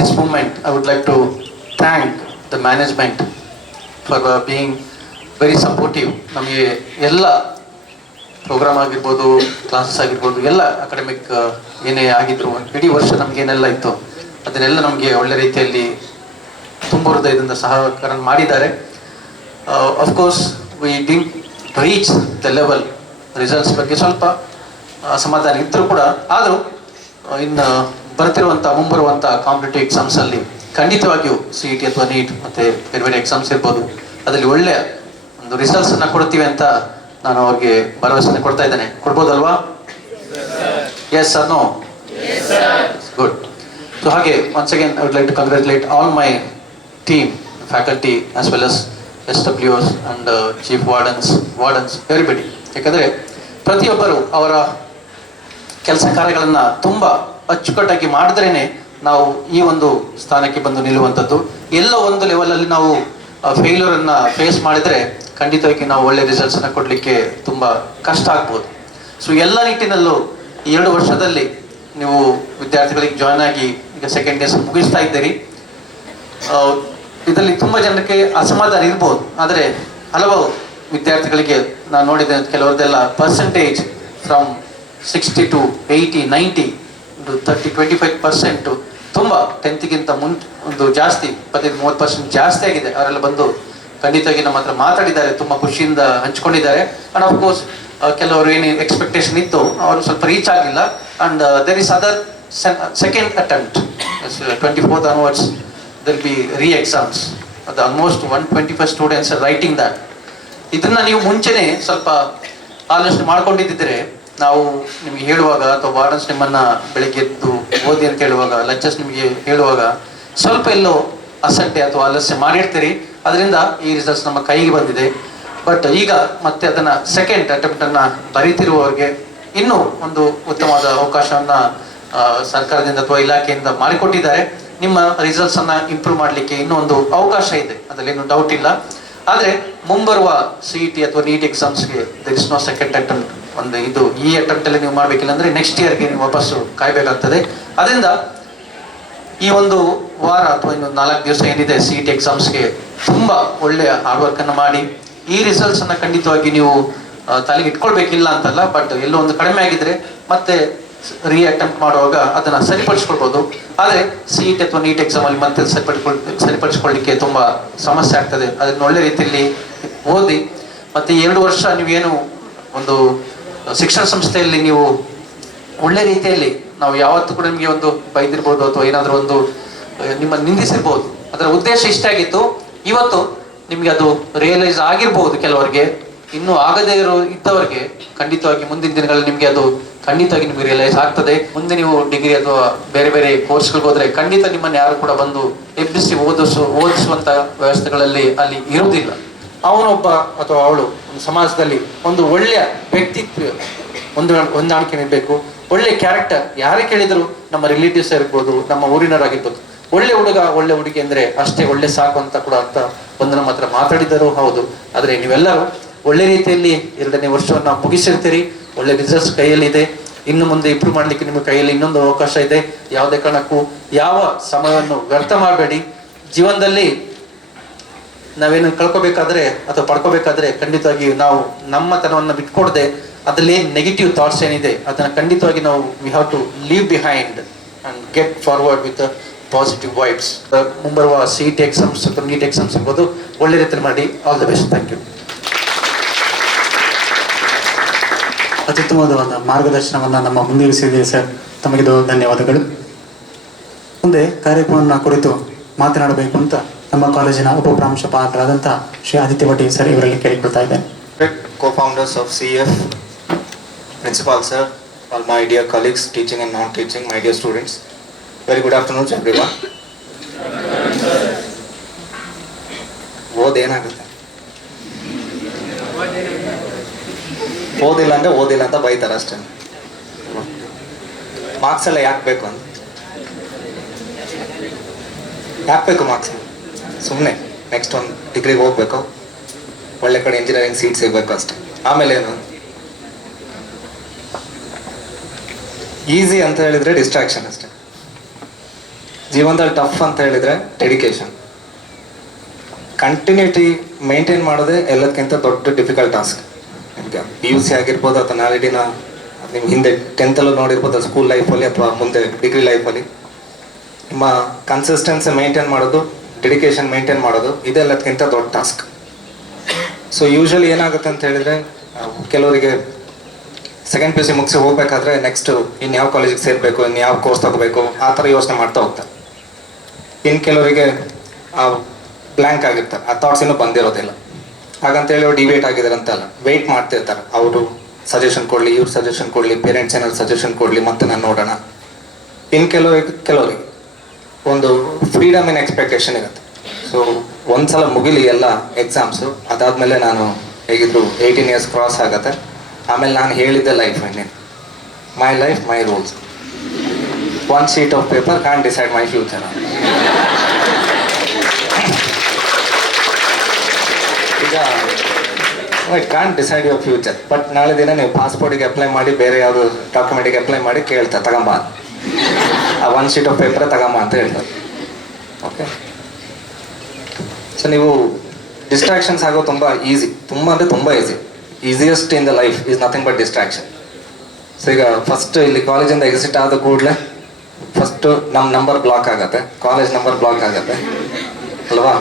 This moment, I would like to thank the management for being very supportive. ನಮಗೆ ಎಲ್ಲ ಪ್ರೋಗ್ರಾಮ್ ಆಗಿರ್ಬೋದು, ಕ್ಲಾಸಸ್ ಆಗಿರ್ಬೋದು, ಎಲ್ಲ ಅಕಾಡೆಮಿಕ್ ಏನೇ ಆಗಿದ್ರು ಇಡೀ ವರ್ಷ ನಮ್ಗೆ ಏನೆಲ್ಲ ಇತ್ತು ಅದನ್ನೆಲ್ಲ ನಮಗೆ ಒಳ್ಳೆ ರೀತಿಯಲ್ಲಿ ತುಂಬ ಹೃದಯದಿಂದ ಸಹಕಾರ ಮಾಡಿದ್ದಾರೆ. Of course we didn't reach the level, results ಬಗ್ಗೆ ಸ್ವಲ್ಪ ಅಸಮಾಧಾನ ಇದ್ದರೂ ಕೂಡ, ಆದರೂ ಇನ್ನು ಮುಂಬರುವಂಥ ಕಾಂಪಿಟೇಟಿವ್ ಎಕ್ಸಾಮ್ಸಲ್ಲಿ ಖಂಡಿತವಾಗಿಯೂ CET ಅಥವಾ NEET ಮತ್ತು ಬೇರೆ ಬೇರೆ ಎಕ್ಸಾಮ್ಸ್ ಇರ್ಬೋದು, ಅದರಲ್ಲಿ ಒಳ್ಳೆಯ ಒಂದು ರಿಸಲ್ಟ್ಸನ್ನು ಕೊಡ್ತೀವಿ ಅಂತ ನಾನು ಅವ್ರಿಗೆ ಭರವಸೆ ಕೊಡ್ತಾ ಇದ್ದೇನೆ. ಕೊಡ್ಬೋದಲ್ವಾ? Yes or no? Good. So ಹಾಗೆ once again I would like to congratulate all my team, faculty as well as SWOs and chief wardens everybody. ಯಾಕಂದರೆ ಪ್ರತಿಯೊಬ್ಬರು ಅವರ ಕೆಲಸ ಕಾರ್ಯಗಳನ್ನು ತುಂಬ ಅಚ್ಚುಕಟ್ಟಾಗಿ ಮಾಡಿದ್ರೇ ನಾವು ಈ ಒಂದು ಸ್ಥಾನಕ್ಕೆ ಬಂದು ನಿಲ್ಲುವಂಥದ್ದು. ಎಲ್ಲ ಒಂದು ಲೆವೆಲಲ್ಲಿ ನಾವು ಫೇಲ್ಯೂರನ್ನು ಫೇಸ್ ಮಾಡಿದರೆ ಖಂಡಿತವಾಗಿ ನಾವು ಒಳ್ಳೆ ರಿಸಲ್ಟ್ಸನ್ನು ಕೊಡಲಿಕ್ಕೆ ತುಂಬ ಕಷ್ಟ ಆಗ್ಬೋದು. ಸೊ ಎಲ್ಲ ನಿಟ್ಟಿನಲ್ಲೂ 2 ವರ್ಷದಲ್ಲಿ ನೀವು ವಿದ್ಯಾರ್ಥಿಗಳಿಗೆ ಜಾಯ್ನ್ ಆಗಿ ಈಗ ಸೆಕೆಂಡ್ ಇಯರ್ಸ್ ಮುಗಿಸ್ತಾ ಇದ್ದೀರಿ. ಇದರಲ್ಲಿ ತುಂಬ ಜನಕ್ಕೆ ಅಸಮಾಧಾನ ಇರ್ಬೋದು, ಆದರೆ ಹಲವು ವಿದ್ಯಾರ್ಥಿಗಳಿಗೆ ನಾನು ನೋಡಿದೆ ಕೆಲವರದೆಲ್ಲ ಪರ್ಸೆಂಟೇಜ್ ಫ್ರಮ್ 60 to 80, 90 to 30, 25% ತುಂಬ 10th ಒಂದು ಜಾಸ್ತಿ 25-30% ಜಾಸ್ತಿ ಆಗಿದೆ. ಅವರೆಲ್ಲ ಬಂದು ಖಂಡಿತವಾಗಿ ನಮ್ಮ ಹತ್ರ ಮಾತಾಡಿದ್ದಾರೆ, ತುಂಬ ಖುಷಿಯಿಂದ ಹಂಚ್ಕೊಂಡಿದ್ದಾರೆ. ಆ್ಯಂಡ್ ಆಫ್ಕೋರ್ಸ್ ಕೆಲವರು ಏನು ಎಕ್ಸ್ಪೆಕ್ಟೇಷನ್ ಇತ್ತು ಅವರು ಸ್ವಲ್ಪ ರೀಚ್ ಆಗಿಲ್ಲ. And there is other second attempt 24th onwards there will be re-exams. ಅದು almost 125 students R writing that. ಇದನ್ನು ನೀವು ಮುಂಚೆನೇ ಸ್ವಲ್ಪ ಆಲೋಚನೆ ಮಾಡ್ಕೊಂಡಿದ್ದರೆ ನಾವು ನಿಮಗೆ ಹೇಳುವಾಗ ಅಥವಾ ವಾರ್ಡನ್ಸ್ ನಿಮ್ಮನ್ನು ಬೆಳಗ್ಗೆ ಎದ್ದು ಓದಿ ಅಂತ ಹೇಳುವಾಗ, ಲೆಕ್ಚರ್ಸ್ ನಿಮಗೆ ಹೇಳುವಾಗ ಸ್ವಲ್ಪ ಎಲ್ಲೋ ಅಸಡ್ಡೆ ಅಥವಾ ಆಲಸ್ಯ ಮಾಡಿರ್ತೀರಿ. ಅದರಿಂದ ಈ ರಿಸಲ್ಟ್ಸ್ ನಮ್ಮ ಕೈಗೆ ಬಂದಿದೆ. ಬಟ್ ಈಗ ಮತ್ತೆ ಅದನ್ನು ಸೆಕೆಂಡ್ ಅಟೆಂಪ್ಟನ್ನು ಬರೀತಿರುವವರಿಗೆ ಇನ್ನೂ ಒಂದು ಉತ್ತಮವಾದ ಅವಕಾಶವನ್ನು ಸರ್ಕಾರದಿಂದ ಅಥವಾ ಇಲಾಖೆಯಿಂದ ಮಾಡಿಕೊಟ್ಟಿದ್ದಾರೆ. ನಿಮ್ಮ ರಿಸಲ್ಟ್ಸನ್ನು ಇಂಪ್ರೂವ್ ಮಾಡಲಿಕ್ಕೆ ಇನ್ನೂ ಒಂದು ಅವಕಾಶ ಇದೆ, ಅದರಲ್ಲೇನು ಡೌಟ್ ಇಲ್ಲ. ಆದರೆ ಮುಂಬರುವ CET ಅಥವಾ NEET ಎಕ್ಸಾಮ್ಸ್ಗೆ there is no second attempt. ಈ ಅಟೆಂಪ್ಟಲ್ಲಿ ನೀವು ಮಾಡಬೇಕಿಲ್ಲ ಅಂದರೆ ನೆಕ್ಸ್ಟ್ ಇಯರ್ಗೆ ನೀವು ವಾಪಸ್ಸು ಕಾಯಬೇಕಾಗ್ತದೆ. ಅದರಿಂದ ಈ ಒಂದು ವಾರ ಅಥವಾ ಇನ್ನೊಂದು 4 ದಿವಸ ಏನಿದೆ CET ಎಕ್ಸಾಮ್ಸ್ಗೆ ತುಂಬ ಒಳ್ಳೆಯ ಹಾರ್ಡ್ ವರ್ಕನ್ನು ಮಾಡಿ ಈ ರಿಸಲ್ಟ್ಸನ್ನು ಖಂಡಿತವಾಗಿ ನೀವು ತಲೆಗೆ ಇಟ್ಕೊಳ್ಬೇಕಿಲ್ಲ ಅಂತಲ್ಲ, ಬಟ್ ಎಲ್ಲೋ ಒಂದು ಕಡಿಮೆ ಆಗಿದ್ರೆ ಮತ್ತೆ ಅಟೆಂಪ್ಟ್ ಮಾಡುವಾಗ ಅದನ್ನು ಸರಿಪಡಿಸ್ಕೊಳ್ಬೋದು. ಆದರೆ CET ಅಥವಾ NEET ಎಕ್ಸಾಮಲ್ಲಿ ಮತ್ತೆ ಸರಿಪಡಿಸ್ಕೊಳ್ಳಿಕ್ಕೆ ತುಂಬ ಸಮಸ್ಯೆ ಆಗ್ತದೆ. ಅದನ್ನು ಒಳ್ಳೆ ರೀತಿಯಲ್ಲಿ ಓದಿ ಮತ್ತು 2 ವರ್ಷ ನೀವೇನು ಒಂದು ಶಿಕ್ಷಣ ಸಂಸ್ಥೆಯಲ್ಲಿ ನೀವು ಒಳ್ಳೆ ರೀತಿಯಲ್ಲಿ ನಾವು ಯಾವತ್ತೂ ಕೂಡ ನಿಮಗೆ ಒಂದು ಬೈದಿರ್ಬೋದು ಅಥವಾ ಏನಾದರೂ ಒಂದು ನಿಮ್ಮ ನಿಂದಿಸಿರ್ಬೋದು. ಅದರ ಉದ್ದೇಶ ಇಷ್ಟ ಆಗಿತ್ತು. ಇವತ್ತು ನಿಮಗೆ ಅದು ರಿಯಲೈಸ್ ಆಗಿರ್ಬೋದು. ಕೆಲವರಿಗೆ ಇನ್ನೂ ಆಗದೇ ಇದ್ದವರಿಗೆ ಖಂಡಿತವಾಗಿ ಮುಂದಿನ ದಿನಗಳಲ್ಲಿ ನಿಮಗೆ ಅದು ಖಂಡಿತವಾಗಿ ನಿಮಗೆ ರಿಯಲೈಸ್ ಆಗ್ತದೆ. ಮುಂದೆ ನೀವು ಡಿಗ್ರಿ ಅಥವಾ ಬೇರೆ ಬೇರೆ ಕೋರ್ಸ್ಗಳಿಗೆ ಹೋದರೆ ಖಂಡಿತ ನಿಮ್ಮನ್ನು ಯಾರು ಕೂಡ ಬಂದು ಎಬ್ಬಿಸಿ ಓದಿಸುವಂಥ ವ್ಯವಸ್ಥೆಗಳಲ್ಲಿ ಅಲ್ಲಿ ಇರುವುದಿಲ್ಲ. ಅವನೊಬ್ಬ ಅಥವಾ ಅವಳು ಒಂದು ಸಮಾಜದಲ್ಲಿ ಒಂದು ಒಳ್ಳೆಯ ವ್ಯಕ್ತಿತ್ವ ಹೊಂದಾಣಿಕೆ ಇರಬೇಕು, ಒಳ್ಳೆ ಕ್ಯಾರೆಕ್ಟರ್. ಯಾರೇ ಕೇಳಿದ್ರು ನಮ್ಮ ರಿಲೇಟಿವ್ಸ್ ಇರ್ಬೋದು, ನಮ್ಮ ಊರಿನವರಾಗಿರ್ಬೋದು, ಒಳ್ಳೆ ಹುಡುಗ ಒಳ್ಳೆ ಹುಡುಗಿ ಅಂದರೆ ಅಷ್ಟೇ ಒಳ್ಳೆ ಸಾಕು ಅಂತ ಕೂಡ ಅಂತ ಒಂದು ನಮ್ಮ ಹತ್ರ ಮಾತಾಡಿದರು. ಹೌದು, ಆದರೆ ನೀವೆಲ್ಲರೂ ಒಳ್ಳೆ ರೀತಿಯಲ್ಲಿ 2ನೇ ವರ್ಷವನ್ನು ಮುಗಿಸಿರ್ತೀರಿ. ಒಳ್ಳೆ ರಿಸಲ್ಟ್ಸ್ ಕೈಯಲ್ಲಿದೆ. ಇನ್ನು ಮುಂದೆ ಇಂಪ್ರೂವ್ ಮಾಡಲಿಕ್ಕೆ ನಿಮ್ಮ ಕೈಯಲ್ಲಿ ಇನ್ನೊಂದು ಅವಕಾಶ ಇದೆ. ಯಾವುದೇ ಕಾರಣಕ್ಕೂ ಯಾವ ಸಮಯವನ್ನು ವ್ಯರ್ಥ ಮಾಡಬೇಡಿ. ಜೀವನದಲ್ಲಿ ನಾವೇನು ಕಳ್ಕೊಬೇಕಾದ್ರೆ ಅಥವಾ ಪಡ್ಕೋಬೇಕಾದ್ರೆ ಖಂಡಿತವಾಗಿ ನಾವು ನಮ್ಮತನವನ್ನು ಬಿಟ್ಕೊಡದೆ ಅದರಲ್ಲಿ ನೆಗೆಟಿವ್ ಥಾಟ್ಸ್ ಏನಿದೆ ಅದನ್ನು ಖಂಡಿತವಾಗಿ ನಾವು we have to leave behind and get forward with positive vibes. ಮುಂಬರುವ CET ಎಕ್ಸಾಮ್ಸ್ ಅಥವಾ NEET ಎಕ್ಸಾಮ್ಸ್ ಇರ್ಬೋದು, ಒಳ್ಳೆ ರೀತಿಯಲ್ಲಿ ಮಾಡಿ. All the best. Thank you. ಅತ್ಯುತ್ತಮವಾದ ಮಾರ್ಗದರ್ಶನವನ್ನು ನಮ್ಮ ಮುಂದಿರಿಸಿದೆ ಸರ್, ತಮಗಿದು ಧನ್ಯವಾದಗಳು. ಮುಂದೆ ಕಾರ್ಯಕ್ರಮವನ್ನು ಕುರಿತು ಮಾತನಾಡಬೇಕು ಅಂತ ನಮ್ಮ ಕಾಲೇಜಿನ ಉಪಪ್ರಾಂಶುಪಾಲರಾದಂಥ ಶ್ರೀ ಆದಿತ್ಯ ಪಾಟೀಲ್ ಸರ್ ಇವರಲ್ಲಿ ಕೇಳಿಕೊಳ್ತಾ ಇದ್ದೇನೆ. Co-founders of CF, principal sir, all my dear colleagues, teaching and non-teaching, my dear students. Very good afternoon to everyone. ಓದೇನಾಗುತ್ತೆ, ಓದಿಲ್ಲ ಅಂದರೆ ಓದಿಲ್ಲ ಅಂತ ಬೈತಾರೆ ಅಷ್ಟೇ. ಮಾರ್ಕ್ಸ್ ಎಲ್ಲ ಯಾಕೆ ಬೇಕು ಅಂತ, ಯಾಕೆ ಬೇಕು ಮಾರ್ಕ್ಸ್? ಸುಮ್ಮನೆ ನೆಕ್ಸ್ಟ್ ಒಂದು ಡಿಗ್ರಿಗೆ ಹೋಗ್ಬೇಕು, ಒಳ್ಳೆ ಕಡೆ ಇಂಜಿನಿಯರಿಂಗ್ ಸೀಟ್ ಸಿಗಬೇಕು ಅಷ್ಟೆ. ಆಮೇಲೆ ಏನು, ಈಸಿ ಅಂತ ಹೇಳಿದರೆ ಡಿಸ್ಟ್ರಾಕ್ಷನ್ ಅಷ್ಟೆ. ಜೀವನದಲ್ಲಿ ಟಫ್ ಅಂತ ಹೇಳಿದರೆ ಡೆಡಿಕೇಶನ್. ಕಂಟಿನ್ಯೂಟಿ ಮೇಂಟೈನ್ ಮಾಡೋದೇ ಎಲ್ಲದಕ್ಕಿಂತ ದೊಡ್ಡ ಡಿಫಿಕಲ್ಟ್ ಟಾಸ್ಕ್. ನಿಮಗೆ PUC ಆಗಿರ್ಬೋದು ಅಥವಾ ನಾಳೆಡಿನ ನಿಮ್ಮ ಹಿಂದೆ 10th ನೋಡಿರ್ಬೋದು, ಸ್ಕೂಲ್ ಲೈಫಲ್ಲಿ ಅಥವಾ ಮುಂದೆ ಡಿಗ್ರಿ ಲೈಫಲ್ಲಿ ನಿಮ್ಮ ಕನ್ಸಿಸ್ಟೆನ್ಸಿ ಮೇಂಟೈನ್ ಮಾಡೋದು, ಡೆಡಿಕೇಶನ್ ಮೇಂಟೈನ್ ಮಾಡೋದು, ಇದೆಲ್ಲದಕ್ಕಿಂತ ದೊಡ್ಡ ಟಾಸ್ಕ್. ಸೊ ಯೂಶ್ವಲಿ ಏನಾಗುತ್ತೆ ಅಂತ ಹೇಳಿದರೆ, ಕೆಲವರಿಗೆ ಸೆಕೆಂಡ್ PUC ಮುಗಿಸಿ ಹೋಗಬೇಕಾದ್ರೆ ನೆಕ್ಸ್ಟು ಇನ್ಯಾವ ಕಾಲೇಜಿಗೆ ಸೇರಬೇಕು, ಇನ್ಯಾವ ಕೋರ್ಸ್ ತಗೋಬೇಕು, ಆ ಥರ ಯೋಚನೆ ಮಾಡ್ತಾ ಹೋಗ್ತಾರೆ. ಇನ್ನು ಕೆಲವರಿಗೆ ಬ್ಲ್ಯಾಂಕ್ ಆಗಿರ್ತಾರೆ, ಆ ಥಾಟ್ಸ್ ಇನ್ನೂ ಬಂದಿರೋದಿಲ್ಲ. ಹಾಗಂತೇಳಿ ಅವ್ರು ಡಿಬೇಟ್ ಆಗಿದ್ದಾರೆ ಅಂತಲ್ಲ, ವೆಯ್ಟ್ ಮಾಡ್ತಿರ್ತಾರೆ. ಅವರು ಸಜೆಷನ್ ಕೊಡಲಿ, ಇವ್ರು ಸಜೆಷನ್ ಕೊಡಲಿ, ಪೇರೆಂಟ್ಸ್ ಏನಾದ್ರು ಸಜೆಷನ್ ಕೊಡಲಿ, ಮತ್ತೆ ನಾನು ನೋಡೋಣ. ಇನ್ನು ಕೆಲವರಿಗೆ ಒಂದು ಫ್ರೀಡಮ್ ಇನ್ ಎಕ್ಸ್ಪೆಕ್ಟೇಷನ್ ಇರುತ್ತೆ. ಸೊ ಒಂದ್ಸಲ ಮುಗಿಲಿ ಎಲ್ಲ ಎಕ್ಸಾಮ್ಸು, ಅದಾದಮೇಲೆ ನಾನು ಹೇಗಿದ್ರು 18 years ಕ್ರಾಸ್ ಆಗುತ್ತೆ. ಆಮೇಲೆ ನಾನು ಹೇಳಿದ್ದೆ ಲೈಫ್ ಇನ್ನೇನು, my life my rules, one sheet of paper can decide my future. ಈಗ it can decide your future, but ನಾಳೆ ದಿನ ನೀವು ಪಾಸ್ಪೋರ್ಟಿಗೆ ಅಪ್ಲೈ ಮಾಡಿ, ಬೇರೆ ಯಾವುದು ಡಾಕ್ಯುಮೆಂಟಿಗೆ ಅಪ್ಲೈ ಮಾಡಿ ಕೇಳ್ತಾರೆ, ತಗೊಂಬ, ಆ ಒನ್ ಶೀಟ್ ಆಫ್ ಪೇಪರ್ ತಗೊಂಬ ಅಂತ ಹೇಳ್ತಾರೆ. ಓಕೆ, ಸೊ ನೀವು ಡಿಸ್ಟ್ರಾಕ್ಷನ್ಸ್ ಆಗೋ ತುಂಬ ಈಸಿ, ತುಂಬ ಅಂದರೆ ತುಂಬ easiest in the life is nothing but distraction. So ಈಗ ಫಸ್ಟ್ ಇಲ್ಲಿ ಕಾಲೇಜಿಂದ ಎಕ್ಸಿಟ್ ಆದ ಕೂಡಲೇ ಫಸ್ಟು ನಮ್ಮ ನಂಬರ್ ಬ್ಲಾಕ್ ಆಗುತ್ತೆ, ಕಾಲೇಜ್ ನಂಬರ್ ಬ್ಲಾಕ್ ಆಗುತ್ತೆ ಅಲ್ವಾ.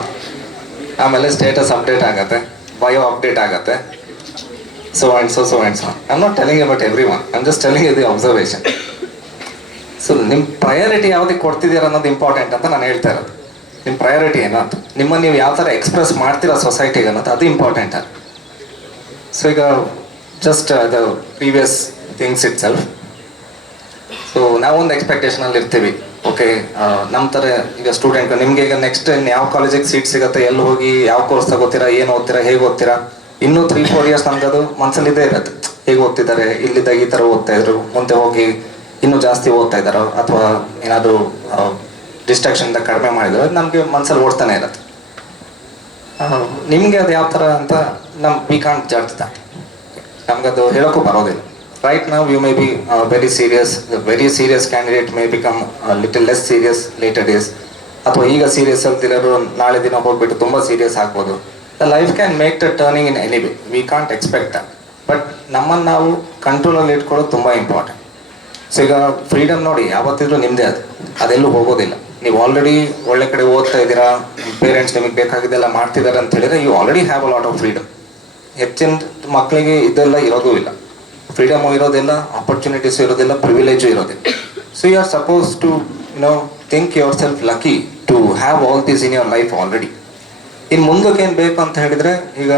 ಆಮೇಲೆ ಸ್ಟೇಟಸ್ ಅಪ್ಡೇಟ್ ಆಗುತ್ತೆ, ಬಯೋ ಅಪ್ಡೇಟ್ ಆಗುತ್ತೆ, so and so I am not telling about every one, I am just telling the observation. So ನಿಮ್ಮ ಪ್ರಯಾರಿಟಿ ಯಾವುದಕ್ಕೆ ಕೊಡ್ತಿದ್ದೀರ ಅನ್ನೋದು ಇಂಪಾರ್ಟೆಂಟ್ ಅಂತ ನಾನು ಹೇಳ್ತಾ ಇರೋದು. ನಿಮ್ಮ ಪ್ರಯಾರಿಟಿ ಏನು ಅಂತ, ನಿಮ್ಮನ್ನು ನೀವು ಯಾವ ಥರ ಎಕ್ಸ್ಪ್ರೆಸ್ ಮಾಡ್ತೀರಾ ಸೊಸೈಟಿಗೆ ಅನ್ನೋದು, ಅದು ಇಂಪಾರ್ಟೆಂಟ್ ಅದು. ಸೊ ಈಗ just the previous things it self. So ನಾವೊಂದು ಎಕ್ಸ್ಪೆಕ್ಟೇಷನಲ್ಲಿ ಇರ್ತೀವಿ, ಓಕೆ ನಮ್ಮ ಥರ ಈಗ ಸ್ಟೂಡೆಂಟ್ ನಿಮಗೆ ಈಗ ನೆಕ್ಸ್ಟ್ ಯಾವ ಕಾಲೇಜಿಗೆ ಸೀಟ್ ಸಿಗುತ್ತೆ, ಎಲ್ಲಿ ಹೋಗಿ ಯಾವ ಕೋರ್ಸ್ ತಗೋತೀರಾ, ಏನು ಓದ್ತೀರಾ, ಹೇಗೆ ಓದ್ತೀರಾ, ಇನ್ನೂ 3-4 years ನಮ್ಗದು ಮನಸ್ಸಲ್ಲಿ ಇದ್ದೇ ಇರುತ್ತೆ. ಹೇಗೆ ಓದ್ತಿದ್ದಾರೆ, ಇಲ್ಲಿದ್ದಾಗ ಈ ಥರ ಓದ್ತಾ ಇದ್ರು, ಮುಂದೆ ಹೋಗಿ ಇನ್ನೂ ಜಾಸ್ತಿ ಓದ್ತಾ ಇದ್ದಾರೋ ಅಥವಾ ಏನಾದರೂ ಡಿಸ್ಟ್ರಾಕ್ಷನ್ದ ಕಡಿಮೆ ಮಾಡಿದ್ರು, ನಮಗೆ ಮನಸ್ಸಲ್ಲಿ ಓಡ್ತಾನೆ ಇರುತ್ತೆ. ನಿಮಗೆ ಅದು ಯಾವ ಥರ ಅಂತ ವಿ ಕಾಂಟ್ ಜಡ್ಜ್ ದಟ್, ನಮಗದು ಹೇಳೋಕ್ಕೂ ಬರೋದಿಲ್ಲ. Right now you may be very serious, the very serious candidate may become a little less serious later days. ಅಥವಾ ಈಗ ಸೀರಿಯಸ್ ಅಂತಿರೋರು ನಾಳೆ ದಿನ ಹೋಗ್ಬಿಟ್ಟು ತುಂಬ ಸೀರಿಯಸ್ ಆಗ್ಬೋದು. The life can make the turning in any way, we can't expect that. But ನಮ್ಮನ್ನು ನಾವು ಕಂಟ್ರೋಲಲ್ಲಿ ಇಟ್ಕೊಳ್ಳೋದು ತುಂಬ ಇಂಪಾರ್ಟೆಂಟ್. ಸೊ ಈಗ ಫ್ರೀಡಮ್ ನೋಡಿ ಯಾವತ್ತಿದ್ರೂ ನಿಮ್ಮದೇ ಅದೆಲ್ಲೂ ಹೋಗೋದಿಲ್ಲ. ನೀವು ಆಲ್ರೆಡಿ ಒಳ್ಳೆ ಕಡೆ ಓದ್ತಾ ಇದ್ದೀರಾ, ಪೇರೆಂಟ್ಸ್ ನಿಮಗೆ ಬೇಕಾಗಿದ್ದೆಲ್ಲ ಮಾಡ್ತಿದ್ದಾರೆ ಅಂತ ಹೇಳಿದ್ರೆ you already have a lot of freedom. ಹೆಚ್ಚಿನ ಮಕ್ಕಳಿಗೆ ಇದೆಲ್ಲ ಇರೋದೂ ಇಲ್ಲ, ಫ್ರೀಡಮು ಇರೋದಿಲ್ಲ, ಆಪರ್ಚುನಿಟೀಸು ಇರೋದಿಲ್ಲ, ಪ್ರಿವಿಲೇಜು ಇರೋದಿಲ್ಲ. So you are suppose to think yourself lucky to have all this in your life already. ಇನ್ನು ಮುಂದಕ್ಕೆ ಏನು ಬೇಕು ಅಂತ ಹೇಳಿದರೆ, ಈಗ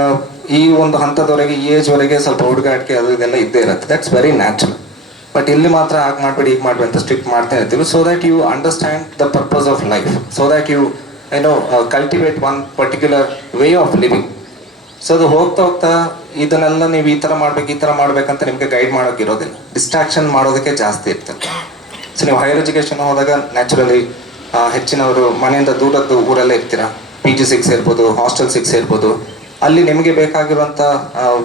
ಈ ಒಂದು ಹಂತದವರೆಗೆ, ಈ ಏಜ್ವರೆಗೆ ಸ್ವಲ್ಪ ಹುಡುಗಾಟಿಕೆ ಅದು ಇದೆಲ್ಲ ಇದ್ದೇ ಇರುತ್ತೆ, ದಟ್ಸ್ ವೆರಿ ನ್ಯಾಚುರಲ್. ಬಟ್ ಇಲ್ಲಿ ಮಾತ್ರ ಹಾಗೆ ಮಾಡಬೇಡಿ, ಈಗ ಮಾಡಬೇಡಿ ಅಂತ ಸ್ಟ್ರಿಕ್ಟ್ ಮಾಡ್ತಾ ಇರ್ತೀವಿ. So that you understand the purpose of life, so that you cultivate one particular way of living. So ಅದು ಹೋಗ್ತಾ ಇದನ್ನೆಲ್ಲ ನೀವು ಈ ಥರ ಮಾಡ್ಬೇಕಂತ ನಿಮಗೆ ಗೈಡ್ ಮಾಡೋಕೆ ಇರೋದಿಲ್ಲ, ಡಿಸ್ಟ್ರಾಕ್ಷನ್ ಮಾಡೋದಕ್ಕೆ ಜಾಸ್ತಿ ಇರ್ತದೆ. ಸೊ ನೀವು ಹೈಯರ್ ಎಜುಕೇಷನ್ ಹೋದಾಗ ನ್ಯಾಚುರಲಿ ಹೆಚ್ಚಿನವರು ಮನೆಯಿಂದ ದೂರದ್ದು ಊರಲ್ಲೇ ಇರ್ತೀರ, PG6 ಇರ್ಬೋದು, ಹಾಸ್ಟೆಲ್ಸಿಗೆ ಸೇರ್ಬೋದು. ಅಲ್ಲಿ ನಿಮಗೆ ಬೇಕಾಗಿರುವಂಥ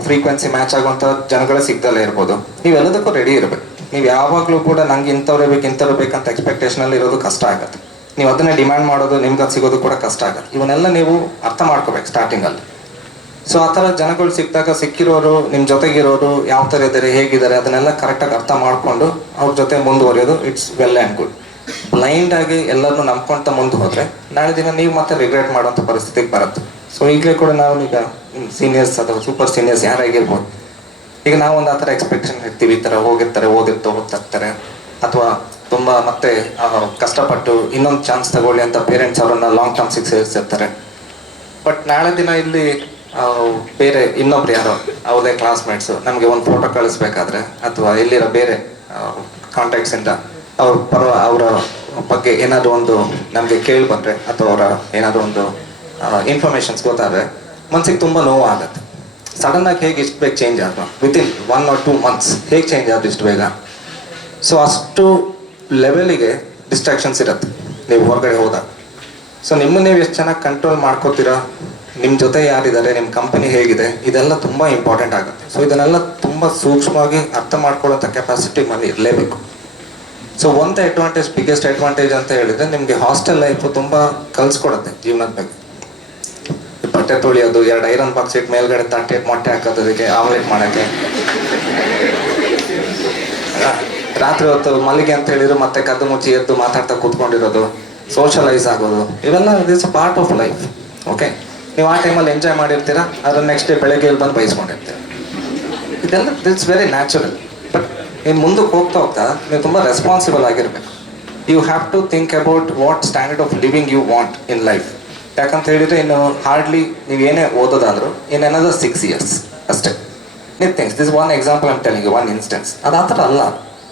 ಫ್ರೀಕ್ವೆನ್ಸಿ ಮ್ಯಾಚ್ ಆಗುವಂಥ ಜನಗಳೇ ಸಿಗ್ದಲ್ಲೇ ಇರ್ಬೋದು. ನೀವೆಲ್ಲದಕ್ಕೂ ರೆಡಿ ಇರಬೇಕು. ನೀವು ಯಾವಾಗಲೂ ಕೂಡ ನಂಗೆ ಇಂಥವ್ರೇ ಬೇಕಂತ ಎಕ್ಸ್ಪೆಕ್ಟೇಷನಲ್ಲಿ ಇರೋದು ಕಷ್ಟ ಆಗುತ್ತೆ. ನೀವು ಅದನ್ನೇ ಡಿಮ್ಯಾಂಡ್ ಮಾಡೋದು, ನಿಮ್ಗೆ ಅದು ಸಿಗೋದು ಕೂಡ ಕಷ್ಟ ಆಗುತ್ತೆ. ಇವನ್ನೆಲ್ಲ ನೀವು ಅರ್ಥ ಮಾಡ್ಕೋಬೇಕು ಸ್ಟಾರ್ಟಿಂಗಲ್ಲಿ. ಸೊ ಆ ಥರ ಜನಗಳು ಸಿಕ್ಕಿದಾಗ ಸಿಕ್ಕಿರೋರು, ನಿಮ್ಮ ಜೊತೆಗಿರೋರು ಯಾವ ಥರ ಇದ್ದಾರೆ, ಹೇಗಿದ್ದಾರೆ, ಅದನ್ನೆಲ್ಲ ಕರೆಕ್ಟಾಗಿ ಅರ್ಥ ಮಾಡಿಕೊಂಡು ಅವ್ರ ಜೊತೆ ಮುಂದುವರಿಯೋದು ಇಟ್ಸ್ ವೆಲ್ ಆ್ಯಂಡ್ ಗುಡ್. ಬ್ಲೈಂಡಾಗಿ ಎಲ್ಲರನ್ನೂ ನಂಬ್ಕೊಳ್ತಾ ಮುಂದೆ ಹೋದರೆ ನಾಳೆ ದಿನ ನೀವು ಮತ್ತೆ ರಿಗ್ರೆಟ್ ಮಾಡೋಂಥ ಪರಿಸ್ಥಿತಿಗೆ ಬರುತ್ತೆ. ಸೊ ಈಗಲೇ ಕೂಡ ನಾವು ಈಗ ಸೀನಿಯರ್ಸ್ ಅಥವಾ ಸೂಪರ್ ಸೀನಿಯರ್ಸ್ ಯಾರಾಗಿರ್ಬೋದು, ಈಗ ನಾವೊಂದು ಆ ಥರ ಎಕ್ಸ್ಪೆಕ್ಟೇಷನ್ ಇರ್ತೀವಿ, ಈ ಥರ ಹೋಗಿರ್ತಾರೆ, ಓದ್ತಾ ಇರ್ತಾರೆ, ಅಥವಾ ತುಂಬ ಮತ್ತೆ ಕಷ್ಟಪಟ್ಟು ಇನ್ನೊಂದು ಚಾನ್ಸ್ ತಗೊಳ್ಳಿ ಅಂತ ಪೇರೆಂಟ್ಸ್ ಅವರನ್ನು ಲಾಂಗ್ ಟರ್ಮ್ಸಿಗೆ ಸೇರಿಸಿರ್ತಾರೆ. ಬಟ್ ನಾಳೆ ದಿನ ಇಲ್ಲಿ ಬೇರೆ ಇನ್ನೊಬ್ರು ಯಾರೋ ಅವ್ರದೇ ಕ್ಲಾಸ್ಮೇಟ್ಸು ನಮಗೆ ಒಂದು ಫೋಟೋ ಕಳಿಸ್ಬೇಕಾದ್ರೆ ಅಥವಾ ಇಲ್ಲಿರೋ ಬೇರೆ ಕಾಂಟ್ಯಾಕ್ಟ್ಸಿಂದ ಅವರ ಬಗ್ಗೆ ಏನಾದರೂ ಒಂದು ನಮಗೆ ಕೇಳಿ ಬಂದರೆ ಅಥವಾ ಅವರ ಏನಾದರೂ ಒಂದು ಇನ್ಫಾರ್ಮೇಷನ್ಸ್ ಗೊತ್ತಾದರೆ ಮನಸ್ಸಿಗೆ ತುಂಬ ನೋವು ಆಗುತ್ತೆ. ಸಡನ್ನಾಗಿ ಹೇಗೆ ಇಷ್ಟು ಬೇಗ ಚೇಂಜ್ ಆದ್ರು ವಿತಿನ್ 1 or 2 months ಹೇಗೆ ಚೇಂಜ್ ಆದ್ರು ಇಷ್ಟು ಬೇಗ. ಸೊ ಅಷ್ಟು ಲೆವೆಲಿಗೆ ಡಿಸ್ಟ್ರಾಕ್ಷನ್ಸ್ ಇರುತ್ತೆ ನೀವು ಹೊರಗಡೆ ಹೋದಾಗ. ಸೊ ನಿಮ್ಮನ್ನು ನೀವು ಎಷ್ಟು ಚೆನ್ನಾಗಿ ಕಂಟ್ರೋಲ್ ಮಾಡ್ಕೋತೀರಾ, ನಿಮ್ಮ ಜೊತೆ ಯಾರಿದ್ದಾರೆ, ನಿಮ್ಮ ಕಂಪನಿ ಹೇಗಿದೆ, ಇದೆಲ್ಲ ತುಂಬ ಇಂಪಾರ್ಟೆಂಟ್ ಆಗುತ್ತೆ. ಸೊ ಇದನ್ನೆಲ್ಲ ತುಂಬ ಸೂಕ್ಷ್ಮವಾಗಿ ಅರ್ಥ ಮಾಡ್ಕೊಳ್ಳೋಂಥ ಕೆಪಾಸಿಟಿ ಮನೆ ಇರಲೇಬೇಕು. ಸೊ ಒಂದು ಅಡ್ವಾಂಟೇಜ್, ಬಿಗ್ಗೆಸ್ಟ್ ಅಡ್ವಾಂಟೇಜ್ ಅಂತ ಹೇಳಿದ್ರೆ ನಿಮಗೆ ಹಾಸ್ಟೆಲ್ ಲೈಫು ತುಂಬ ಕಲಿಸ್ಕೊಡುತ್ತೆ ಜೀವನದ ಬಗ್ಗೆ. ಬಟ್ಟೆ ತೊಳಿಯೋದು, 2 ಐರನ್ ಬಾಕ್ಸ್ ಇಟ್ಟು ಮೇಲ್ಗಡೆ ತಟ್ಟೆ ಮೊಟ್ಟೆ ಹಾಕೋದು, ಅದಕ್ಕೆ ಆಮ್ಲೆಟ್ ಮಾಡೋಕ್ಕೆ, ರಾತ್ರಿ ಹೊತ್ತು ಮಲ್ಲಿಗೆ ಅಂತ ಹೇಳಿದ್ರು ಮತ್ತೆ ಕದ್ದು ಮುಚ್ಚಿ ಎದ್ದು ಮಾತಾಡ್ತಾ ಕೂತ್ಕೊಂಡಿರೋದು, ಸೋಷಲೈಸ್ ಆಗೋದು, ಇವೆಲ್ಲ this part of life. Okay, ನೀವು ಆ ಟೈಮಲ್ಲಿ ಎಂಜಾಯ್ ಮಾಡಿರ್ತೀರಾ, ಅದನ್ನ ನೆಕ್ಸ್ಟ್ ಡೇ ಬೆಳಗ್ಗೆ ಇಲ್ಲಿ ಬಂದು ಬಯಸ್ಕೊಂಡಿರ್ತೀರ. ಇದೆಲ್ಲ ದಿಟ್ಸ್ ವೆರಿ ನ್ಯಾಚುರಲ್. ಬಟ್ ನೀವು ಮುಂದಕ್ಕೆ ಹೋಗ್ತಾ ಹೋಗ್ತಾ ನೀವು ತುಂಬ ರೆಸ್ಪಾನ್ಸಿಬಲ್ ಆಗಿರಬೇಕು. You have to think about what standard of living you want in life. ಯಾಕಂತ ಹೇಳಿದರೆ ಇನ್ನು ಹಾರ್ಡ್ಲಿ ನೀವೇನೇ ಓದೋದಾದರೂ ಇನ್ ಅನದರ್ 6 years ಅಷ್ಟೇ. ನೀವು thinks this one example I'm telling you, one instance. ಅದು ಆ ಥರ ಅಲ್ಲ.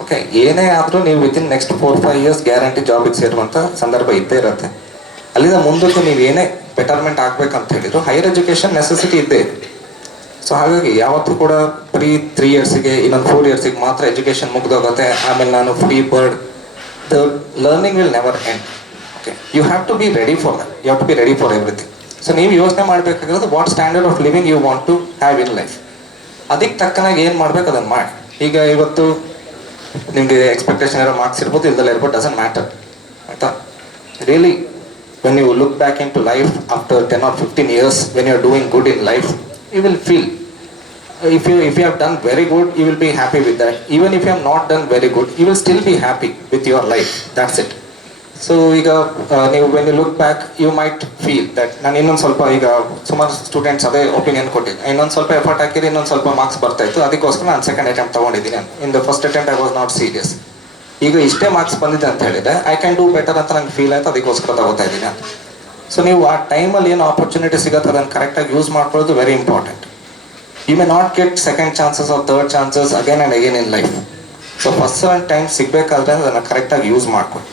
ಓಕೆ, ಏನೇ ಆದರೂ ನೀವು ವಿತಿನ್ ನೆಕ್ಸ್ಟ್ 4-5 years ಗ್ಯಾರಂಟಿ ಜಾಬಿಗೆ ಸೇರುವಂಥ ಸಂದರ್ಭ ಇದ್ದೇ ಇರುತ್ತೆ. ಅಲ್ಲಿಂದ ಮುಂದಕ್ಕೆ ನೀವು ಏನೇ ಬೆಟರ್ಮೆಂಟ್ ಆಗಬೇಕಂತ ಹೇಳಿದ್ರು ಹೈಯರ್ ಎಜುಕೇಷನ್ ನೆಸೆಸಿಟಿ ಇದ್ದೇ ಇದೆ. ಸೊ ಹಾಗಾಗಿ ಯಾವತ್ತೂ ಕೂಡ ಬರೀ 3 yearsಗೆ ಇನ್ನೊಂದು 4 yearsಗೆ ಮಾತ್ರ ಎಜುಕೇಷನ್ ಮುಗ್ದೋಗುತ್ತೆ, ಆಮೇಲೆ ನಾನು free bird, the learning will never end. Okay, you have to be ready for that, you have to be ready for everything. So ನೀವು ಯೋಚನೆ ಮಾಡಬೇಕಾಗಿರೋದು what standard of living you want to have in life. ಅದಕ್ಕೆ ತಕ್ಕನಾಗಿ ಏನು ಮಾಡಬೇಕು ಅದನ್ನು ಮಾಡಿ. ಈಗ ಇವತ್ತು ನಿಮಗೆ ಎಕ್ಸ್ಪೆಕ್ಟೇಷನ್ ಇರೋ ಮಾರ್ಕ್ಸ್ ಇರ್ಬೋದು, ಇಲ್ದಲ್ಲ ಇರ್ಬೋದು, ಡಸಂಟ್ ಮ್ಯಾಟರ್ ಆಯಿತಾ. Really when you look back into life after 10 or 15 years, when you are doing good in life, you will feel if you have done very good, you will be happy with that. Even if you have not done very good, you will still be happy with your life. That's it. So ಈಗ ನೀವು when you look back, you might feel that ನಾನು ಇನ್ನೊಂದು ಸ್ವಲ್ಪ, ಈಗ ಸುಮಾರು ಸ್ಟೂಡೆಂಟ್ಸ್ ಅದೇ ಒಪಿನಿಯನ್ ಕೊಟ್ಟಿದ್ದೆ, ಇನ್ನೊಂದು ಸ್ವಲ್ಪ ಎಫರ್ಟ್ ಹಾಕಿದ್ರೆ ಇನ್ನೊಂದು ಸ್ವಲ್ಪ ಮಾರ್ಕ್ಸ್ ಬರ್ತಾ ಇತ್ತು, ಅದಕ್ಕೋಸ್ಕರ ನಾನು ಸೆಕೆಂಡ್ ಅಟೆಂಪ್ಟ್ ತೊಗೊಂಡಿದ್ದೀನಿ. In the first attempt I was not serious. ಈಗ ಇಷ್ಟೇ ಮಾರ್ಕ್ಸ್ ಬಂದಿದೆ ಅಂತ ಹೇಳಿದ್ರೆ ಐ ಕ್ಯಾನ್ ಡೂ ಬೆಟರ್ ಅಂತ ನಂಗೆ ಫೀಲ್ ಆಯ್ತು, ಅದಕ್ಕೋಸ್ಕರ ತಗೋತಾ ಇದ್ದೀನಿ ಅಂತ. ಸೊ ನೀವು ಆ ಟೈಮಲ್ಲಿ ಏನು ಆಪರ್ಚುನಿಟಿ ಸಿಗುತ್ತೆ ಅದನ್ನು ಕರೆಕ್ಟಾಗಿ ಯೂಸ್ ಮಾಡ್ಕೊಳ್ಳೋದು very important. You may not get second chances or third chances again and again in life. So first one time ಸಿಗಬೇಕಾದ್ರೆ ಅದನ್ನು ಕರೆಕ್ಟಾಗಿ ಯೂಸ್ ಮಾಡ್ಕೊಳ್ಳಿ.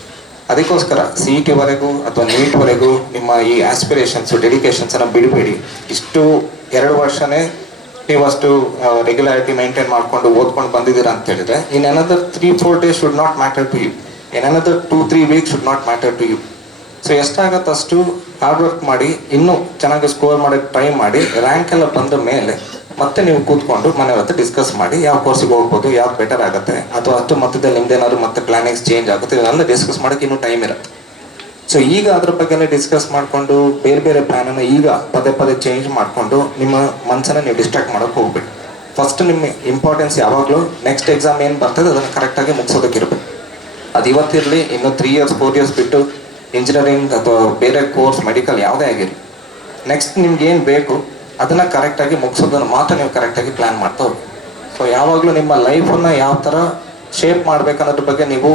ಅದಕ್ಕೋಸ್ಕರ CET-ವರೆಗೂ ಅಥವಾ NEET-ವರೆಗೂ ನಿಮ್ಮ ಈ ಆಸ್ಪಿರೇಷನ್ಸು, ಡೆಡಿಕೇಶನ್ಸನ್ನು ಬಿಡಬೇಡಿ. ಇಷ್ಟು 2 ವರ್ಷನೇ ನೀವು ಅಷ್ಟು ರೆಗ್ಯುಲಾರಿಟಿ ಮೇಂಟೈನ್ ಮಾಡಿಕೊಂಡು ಓದ್ಕೊಂಡು ಬಂದಿದ್ದೀರಾ ಅಂತ ಹೇಳಿದ್ರೆ in another 3-4 days should not matter to you, in another 2-3 weeks should not matter to you. So ಎಷ್ಟಾಗತ್ತೆ ಅಷ್ಟು ಹಾರ್ಡ್ ವರ್ಕ್ ಮಾಡಿ, ಇನ್ನೂ ಚೆನ್ನಾಗಿ ಸ್ಕೋರ್ ಮಾಡೋಕ್ಕೆ ಟ್ರೈ ಮಾಡಿ. ರ್ಯಾಂಕ್ ಎಲ್ಲ ಬಂದ ಮೇಲೆ ಮತ್ತೆ ನೀವು ಕೂತ್ಕೊಂಡು ಮನೆ ಹತ್ರ ಡಿಸ್ಕಸ್ ಮಾಡಿ ಯಾವ ಕೋರ್ಸಿಗೆ ಹೋಗ್ಬೋದು, ಯಾವ್ದು ಬೆಟರ್ ಆಗುತ್ತೆ, ಅಥವಾ ಅಷ್ಟು ಮಧ್ಯದಲ್ಲಿ ನಿಮ್ದೇನಾದ್ರು ಮತ್ತೆ ಪ್ಲಾನಿಂಗ್ಸ್ ಚೇಂಜ್ ಆಗುತ್ತೆ, ಇದನ್ನೆಲ್ಲ ಡಿಸ್ಕಸ್ ಮಾಡೋಕ್ಕೆ ಇನ್ನೂ ಟೈಮ್ ಇರುತ್ತೆ. ಸೊ ಈಗ ಅದ್ರ ಬಗ್ಗೆ ಡಿಸ್ಕಸ್ ಮಾಡಿಕೊಂಡು ಬೇರೆ ಬೇರೆ ಪ್ಲ್ಯಾನನ್ನು ಈಗ ಪದೇ ಪದೇ ಚೇಂಜ್ ಮಾಡಿಕೊಂಡು ನಿಮ್ಮ ಮನಸ್ಸನ್ನು ನೀವು ಡಿಸ್ಟ್ರಾಕ್ಟ್ ಮಾಡೋಕ್ಕೆ ಹೋಗ್ಬೇಡಿ. ಫಸ್ಟ್ ನಿಮ್ಮ ಇಂಪಾರ್ಟೆನ್ಸ್ ಯಾವಾಗಲೂ ನೆಕ್ಸ್ಟ್ ಎಕ್ಸಾಮ್ ಏನು ಬರ್ತದೆ ಅದನ್ನು ಕರೆಕ್ಟಾಗಿ ಮುಗಿಸೋದಕ್ಕಿರಬೇಕು. ಅದು ಇವತ್ತಿರಲಿ, ಇನ್ನು 3 years 4 years ಬಿಟ್ಟು ಇಂಜಿನಿಯರಿಂಗ್ ಅಥವಾ ಬೇರೆ ಕೋರ್ಸ್, ಮೆಡಿಕಲ್ ಯಾವುದೇ ಆಗಿರಲಿ, ನೆಕ್ಸ್ಟ್ ನಿಮ್ಗೆ ಏನು ಬೇಕು ಅದನ್ನು ಕರೆಕ್ಟಾಗಿ ಮುಗಿಸೋದನ್ನು ಮಾತ್ರ ನೀವು ಕರೆಕ್ಟಾಗಿ ಪ್ಲ್ಯಾನ್ ಮಾಡ್ತಾ ಹೋಗಿ. ಸೊ ಯಾವಾಗಲೂ ನಿಮ್ಮ ಲೈಫನ್ನು ಯಾವ ಥರ ಶೇಪ್ ಮಾಡಬೇಕನ್ನೋದ್ರ ಬಗ್ಗೆ ನೀವು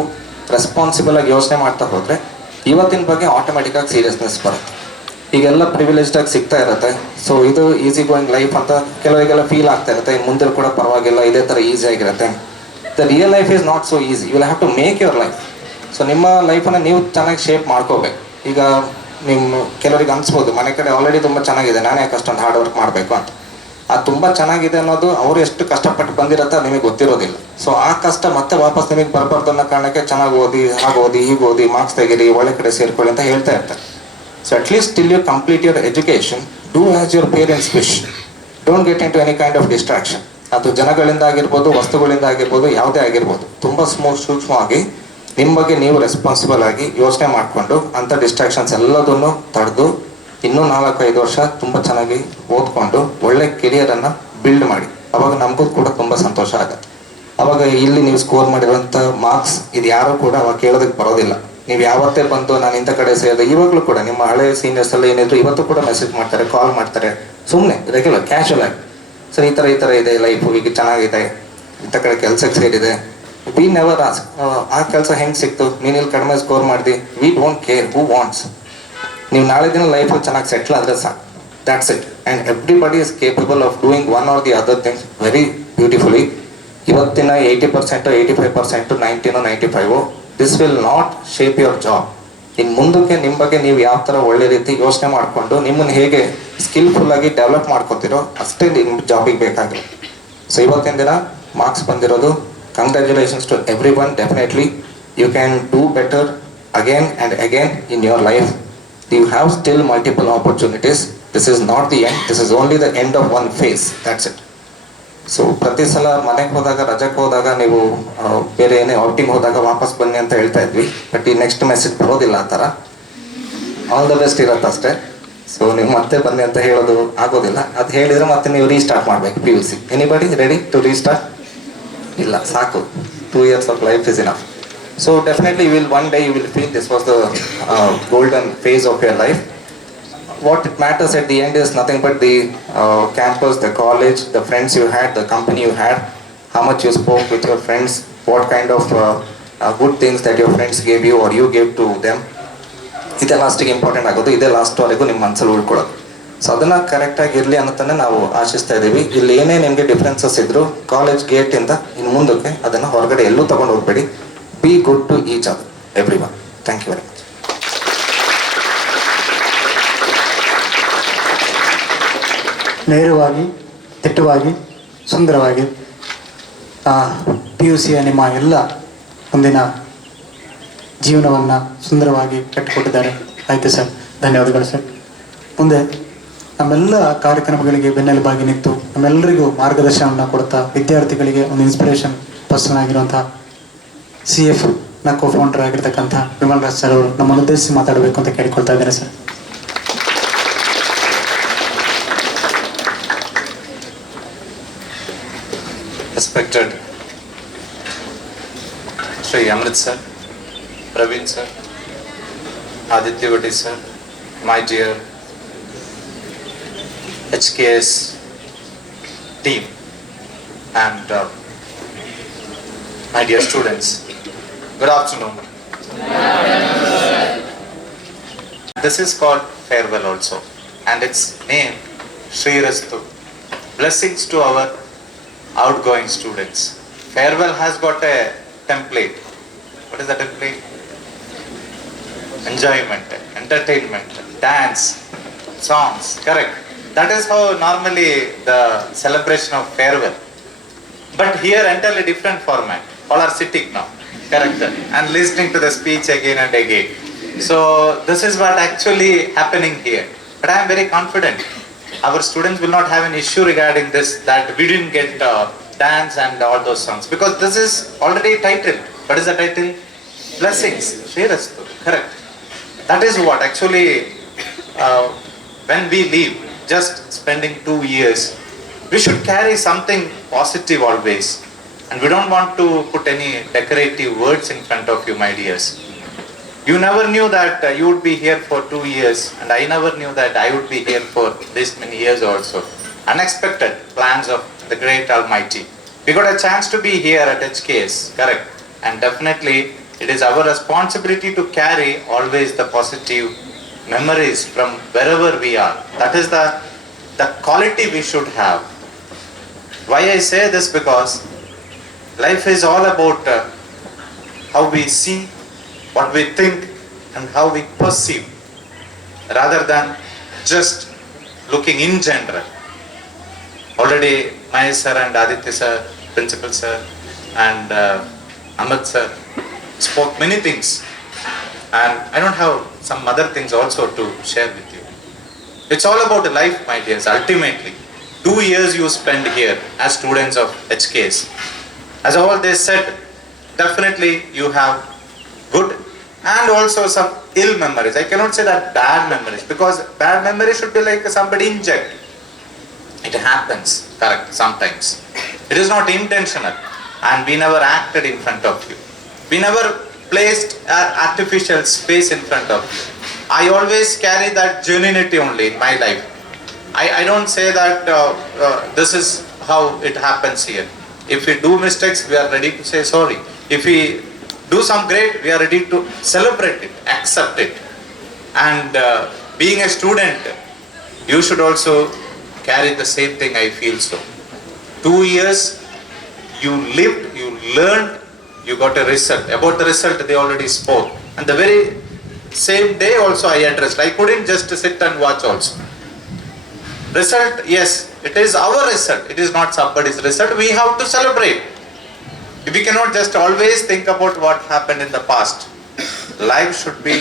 ರೆಸ್ಪಾನ್ಸಿಬಲ್ ಆಗಿ ಯೋಚನೆ ಮಾಡ್ತಾ ಹೋದರೆ ಇವತ್ತಿನ ಬಗ್ಗೆ ಆಟೋಮೆಟಿಕ್ಕಾಗಿ ಸೀರಿಯಸ್ನೆಸ್ ಬರುತ್ತೆ. ಈಗೆಲ್ಲ ಪ್ರಿವಿಲೇಜ್ಡಾಗಿ ಸಿಗ್ತಾ ಇರುತ್ತೆ. ಸೊ ಇದು ಈಸಿ ಗೋಯಿಂಗ್ ಲೈಫ್ ಅಂತ ಕೆಲವರಿಗೆಲ್ಲ ಫೀಲ್ ಆಗ್ತಾ ಇರುತ್ತೆ, ಇನ್ನು ಮುಂದೆ ಕೂಡ ಪರವಾಗಿಲ್ಲ, ಇದೇ ಥರ ಈಸಿ ಆಗಿರುತ್ತೆ. The real life is not so easy. You will have to make your life. So ನಿಮ್ಮ ಲೈಫನ್ನು ನೀವು ಚೆನ್ನಾಗಿ ಶೇಪ್ ಮಾಡ್ಕೋಬೇಕು. ಈಗ ನಿಮ್ಮ ಕೆಲವರಿಗೆ ಅನಿಸ್ಬೋದು ಮನೆ ಕಡೆ ಆಲ್ರೆಡಿ ತುಂಬ ಚೆನ್ನಾಗಿದೆ, ನಾನು ಯಾಕೆ ಅಷ್ಟೊಂದು ಹಾರ್ಡ್ ವರ್ಕ್ ಮಾಡಬೇಕು ಅಂತ. ಅದು ತುಂಬ ಚೆನ್ನಾಗಿದೆ ಅನ್ನೋದು ಅವರು ಎಷ್ಟು ಕಷ್ಟಪಟ್ಟು ಬಂದಿರತ್ತೆ ನಿಮಗೆ ಗೊತ್ತಿರೋದಿಲ್ಲ. ಸೊ ಆ ಕಷ್ಟ ಮತ್ತೆ ವಾಪಸ್ ನಿಮಗೆ ಬರಬಾರ್ದು ಅನ್ನೋ ಕಾರಣಕ್ಕೆ ಚೆನ್ನಾಗಿ ಓದಿ, ಹಾಗೆ ಓದಿ, ಹೀಗೆ ಓದಿ, ಮಾರ್ಕ್ಸ್ ತೆಗೀರಿ, ಒಳ್ಳೆ ಕಡೆ ಸೇರ್ಕೊಳ್ಳಿ ಅಂತ ಹೇಳ್ತಾ ಇರ್ತಾರೆ. So at least till you complete your education, do as your parents wish. Don't get into any kind of distraction. ಅದು ಜನಗಳಿಂದ ಆಗಿರ್ಬೋದು, ವಸ್ತುಗಳಿಂದ ಆಗಿರ್ಬೋದು, ಯಾವುದೇ ಆಗಿರ್ಬೋದು, ತುಂಬ ಸೂಕ್ಷ್ಮವಾಗಿ ನಿಮ್ಮ ಬಗ್ಗೆ ನೀವು ರೆಸ್ಪಾನ್ಸಿಬಲ್ ಆಗಿ ಯೋಚನೆ ಮಾಡಿಕೊಂಡು ಅಂಥ ಡಿಸ್ಟ್ರಾಕ್ಷನ್ಸ್ ಎಲ್ಲದನ್ನು ತಡೆದು ಇನ್ನೂ 4-5 ವರ್ಷ ತುಂಬ ಚೆನ್ನಾಗಿ ಓದ್ಕೊಂಡು ಒಳ್ಳೆ ಕೆರಿಯರನ್ನು ಬಿಲ್ಡ್ ಮಾಡಿ. ಅವಾಗ ನಮಗೂ ಕೂಡ ತುಂಬ ಸಂತೋಷ ಆಗುತ್ತೆ. ಅವಾಗ ಇಲ್ಲಿ ನೀವು ಸ್ಕೋರ್ ಮಾಡಿರೋಂಥ ಮಾರ್ಕ್ಸ್ ಇದು ಯಾರೂ ಕೂಡ ಅವಾಗ ಕೇಳೋದಕ್ಕೆ ಬರೋದಿಲ್ಲ. ನೀವು ಯಾವತ್ತೇ ಬಂದು ನಾನು ಇಂಥ ಕಡೆ ಸೇರಿದೆ, ಇವಾಗಲೂ ಕೂಡ ನಿಮ್ಮ ಹಳೆ ಸೀನಿಯರ್ಸ್ ಎಲ್ಲ ಏನಿದ್ರು ಇವತ್ತು ಕೂಡ ಮೆಸೇಜ್ ಮಾಡ್ತಾರೆ, ಕಾಲ್ ಮಾಡ್ತಾರೆ, ಸುಮ್ಮನೆ ರೆಗ್ಯುಲರ್ ಕ್ಯಾಶುವಲ್ ಆಗಿ, ಸರ್ ಈ ಥರ ಇದೆ ಲೈಫು, ಈಗ ಚೆನ್ನಾಗಿದೆ, ಇಂಥ ಕಡೆ ಕೆಲಸಕ್ಕೆ ಸೇರಿದೆ, ವಿ ನೆವರ್ ಆಸ್ಕ್ ಆ ಕೆಲಸ ಹೆಂಗೆ ಸಿಕ್ತು, ನೀನು ಇಲ್ಲಿ ಕಡಿಮೆ ಸ್ಕೋರ್ ಮಾಡಿದಿ. We don't care who wants. ನೀವು ನಾಳೆ ದಿನ ಲೈಫಲ್ಲಿ ಚೆನ್ನಾಗಿ ಸೆಟ್ಲ್ ಆದರೆ ಸಾಕು. That's it. And everybody is capable of doing one R the other things very beautifully. ಇವತ್ತಿನ 80%, 85%, 90, 95 this will not shape your job. ಇನ್ನು ಮುಂದಕ್ಕೆ ನಿಮ್ಮ ಬಗ್ಗೆ ನೀವು ಯಾವ ಥರ ಒಳ್ಳೆ ರೀತಿ ಯೋಚನೆ ಮಾಡಿಕೊಂಡು ನಿಮ್ಮನ್ನು ಹೇಗೆ ಸ್ಕಿಲ್ಫುಲ್ಲಾಗಿ ಡೆವಲಪ್ ಮಾಡ್ಕೊತೀರೋ ಅಷ್ಟೇ ನಿಮ್ಮ ಜಾಬಿಗೆ ಬೇಕಾಗಿಲ್ಲ. ಸೊ ಇವತ್ತಿನ ದಿನ ಮಾರ್ಕ್ಸ್ ಬಂದಿರೋದು, congratulations to everyone. Definitely you can do better again and again in your life. You have still multiple opportunities. This is not the end, this is only the end of one phase. That's it. So ಪ್ರತಿ ಸಲ ಮನೆಗೆ ಹೋದಾಗ, ರಜಕ್ಕೆ ಹೋದಾಗ, ನೀವು ಬೇರೆ ಏನೇ ಔಟಿಂಗ್ ಹೋದಾಗ ವಾಪಸ್ ಬನ್ನಿ ಅಂತ ಹೇಳ್ತಾ ಇದ್ವಿ. ಬಟ್ ಈ ನೆಕ್ಸ್ಟ್ ಮೆಸೇಜ್ ಬರೋದಿಲ್ಲ ಆ ಥರ. ಆಲ್ ದ ಬೆಸ್ಟ್ ಇರತ್ತೆ ಅಷ್ಟೇ. ಸೊ ನೀವು ಮತ್ತೆ ಬನ್ನಿ ಅಂತ ಹೇಳೋದು ಆಗೋದಿಲ್ಲ. ಅದು ಹೇಳಿದರೆ ಮತ್ತೆ ನೀವು ರೀಸ್ಟಾರ್ಟ್ ಮಾಡಬೇಕು PUC. Anybody ready to restart? ಇಲ್ಲ, ಸಾಕು. 2 years of life is enough. So definitely one day you will feel this was the golden phase of your life. What it matters at the end is nothing but the campus, the college, the friends you had, the company you had, how much you spoke with your friends, what kind of good things that your friends gave you or you gave to them. ಇದೇ ಲಾಸ್ಟಿಗೆ ಇಂಪಾರ್ಟೆಂಟ್ ಆಗೋದು, ಇದೇ ಲಾಸ್ಟ್ವರೆಗೂ ನಿಮ್ಮ ಮನಸ್ಸಲ್ಲಿ ಉಳ್ಕೊಳ್ಳೋದು. ಸೊ ಅದನ್ನು ಕರೆಕ್ಟಾಗಿ ಇರಲಿ ಅನ್ನೋದನ್ನೇ ನಾವು ಆಶಿಸ್ತಾ ಇದ್ದೀವಿ. ಇಲ್ಲಿ ಏನೇ ನಿಮಗೆ ಡಿಫ್ರೆನ್ಸಸ್ ಇದ್ದರೂ ಕಾಲೇಜ್ ಗೇಟಿಂದ ಇನ್ನು ಮುಂದಕ್ಕೆ ಅದನ್ನು ಹೊರಗಡೆ ಎಲ್ಲೂ ತೊಗೊಂಡು ಹೋಗಬೇಡಿ. Be good to each other everyone. Thank you very much. ನೇರವಾಗಿ, ದಿಟ್ಟವಾಗಿ, ಸುಂದರವಾಗಿ PUCಯ ನಿಮ್ಮ ಎಲ್ಲ ಮುಂದಿನ ಜೀವನವನ್ನು ಸುಂದರವಾಗಿ ಕಟ್ಟಿಕೊಟ್ಟಿದ್ದಾರೆ. ಆಯಿತು ಸರ್, ಧನ್ಯವಾದಗಳು ಸರ್. ಮುಂದೆ ನಮ್ಮೆಲ್ಲ ಕಾರ್ಯಕ್ರಮಗಳಿಗೆ ಬೆನ್ನೆಲುಬಾಗಿ ನಿಂತು ನಮ್ಮೆಲ್ಲರಿಗೂ ಮಾರ್ಗದರ್ಶನವನ್ನು ಕೊಡ್ತಾ ವಿದ್ಯಾರ್ಥಿಗಳಿಗೆ ಒಂದು ಇನ್ಸ್ಪಿರೇಷನ್ ಪರ್ಸನ್ ಆಗಿರುವಂಥ CF ನ ಕೋ-ಫೌಂಡರ್ ಆಗಿರ್ತಕ್ಕಂಥ ವಿಮಲ್ ರಾಜ್ ಸರ್ ಅವರು ನಮ್ಮನ್ನು ಉದ್ದೇಶಿಸಿ ಮಾತಾಡಬೇಕು ಅಂತ ಕೇಳಿಕೊಳ್ತಾ ಇದ್ದೇನೆ sir. Respected Shri Amrit sir, Praveen sir, Aditya Vati sir, my dear HKS team and my dear students, good afternoon. This is called farewell also and its name Shri Rastu. Blessings to our outgoing students. Farewell has got a template. What is the template? Enjoyment, entertainment, dance, songs. Correct. That is how normally the celebration of farewell. But here entirely different format. All are sitting now. Correct. And listening to the speech again and again. So this is what actually happening here. But I am very confident. Our students will not have an issue regarding this, that we didn't get dance and all those songs, because this is already titled. What is the title? Blessings. Shirastu. Correct. That is what actually when we leave, just spending 2 years, we should carry something positive always. And we don't want to put any decorative words in front of you, my dears. You never knew that you would be here for 2 years, and I never knew that I would be here for this many years also. Unexpected plans of the great Almighty. We got a chance to be here at HKS, correct? And definitely it is our responsibility to carry always the positive memories from wherever we are. That is the quality we should have. Why I say this? Because life is all about how we see, what we think and how we perceive, rather than just looking in general. Already Mahesh sir and Aditya sir, principal sir and Amit sir spoke many things, and I don't have some other things also to share with you. It's all about life, my dears. Ultimately 2 years you spend here as students of HKS. As all they said, definitely you have good and also some ill memories. I cannot say that bad memories, because bad memories should be like somebody inject. It happens, correct, sometimes. It is not intentional, and we never acted in front of you. We never placed an artificial space in front of you. I always carry that genuinity only in my life. I don't say that this is how it happens here. If we do mistakes, we are ready to say sorry. If we do some great, we are ready to celebrate it, accept it. And being a student, you should also carry the same thing, I feel so. 2 years, you lived, you learned, you got a result. About the result, they already spoke. And the very same day also I addressed. I couldn't just sit and watch also. Result, yes, it is our result. It is not somebody's result. We have to celebrate. We cannot just always think about what happened in the past. Life should be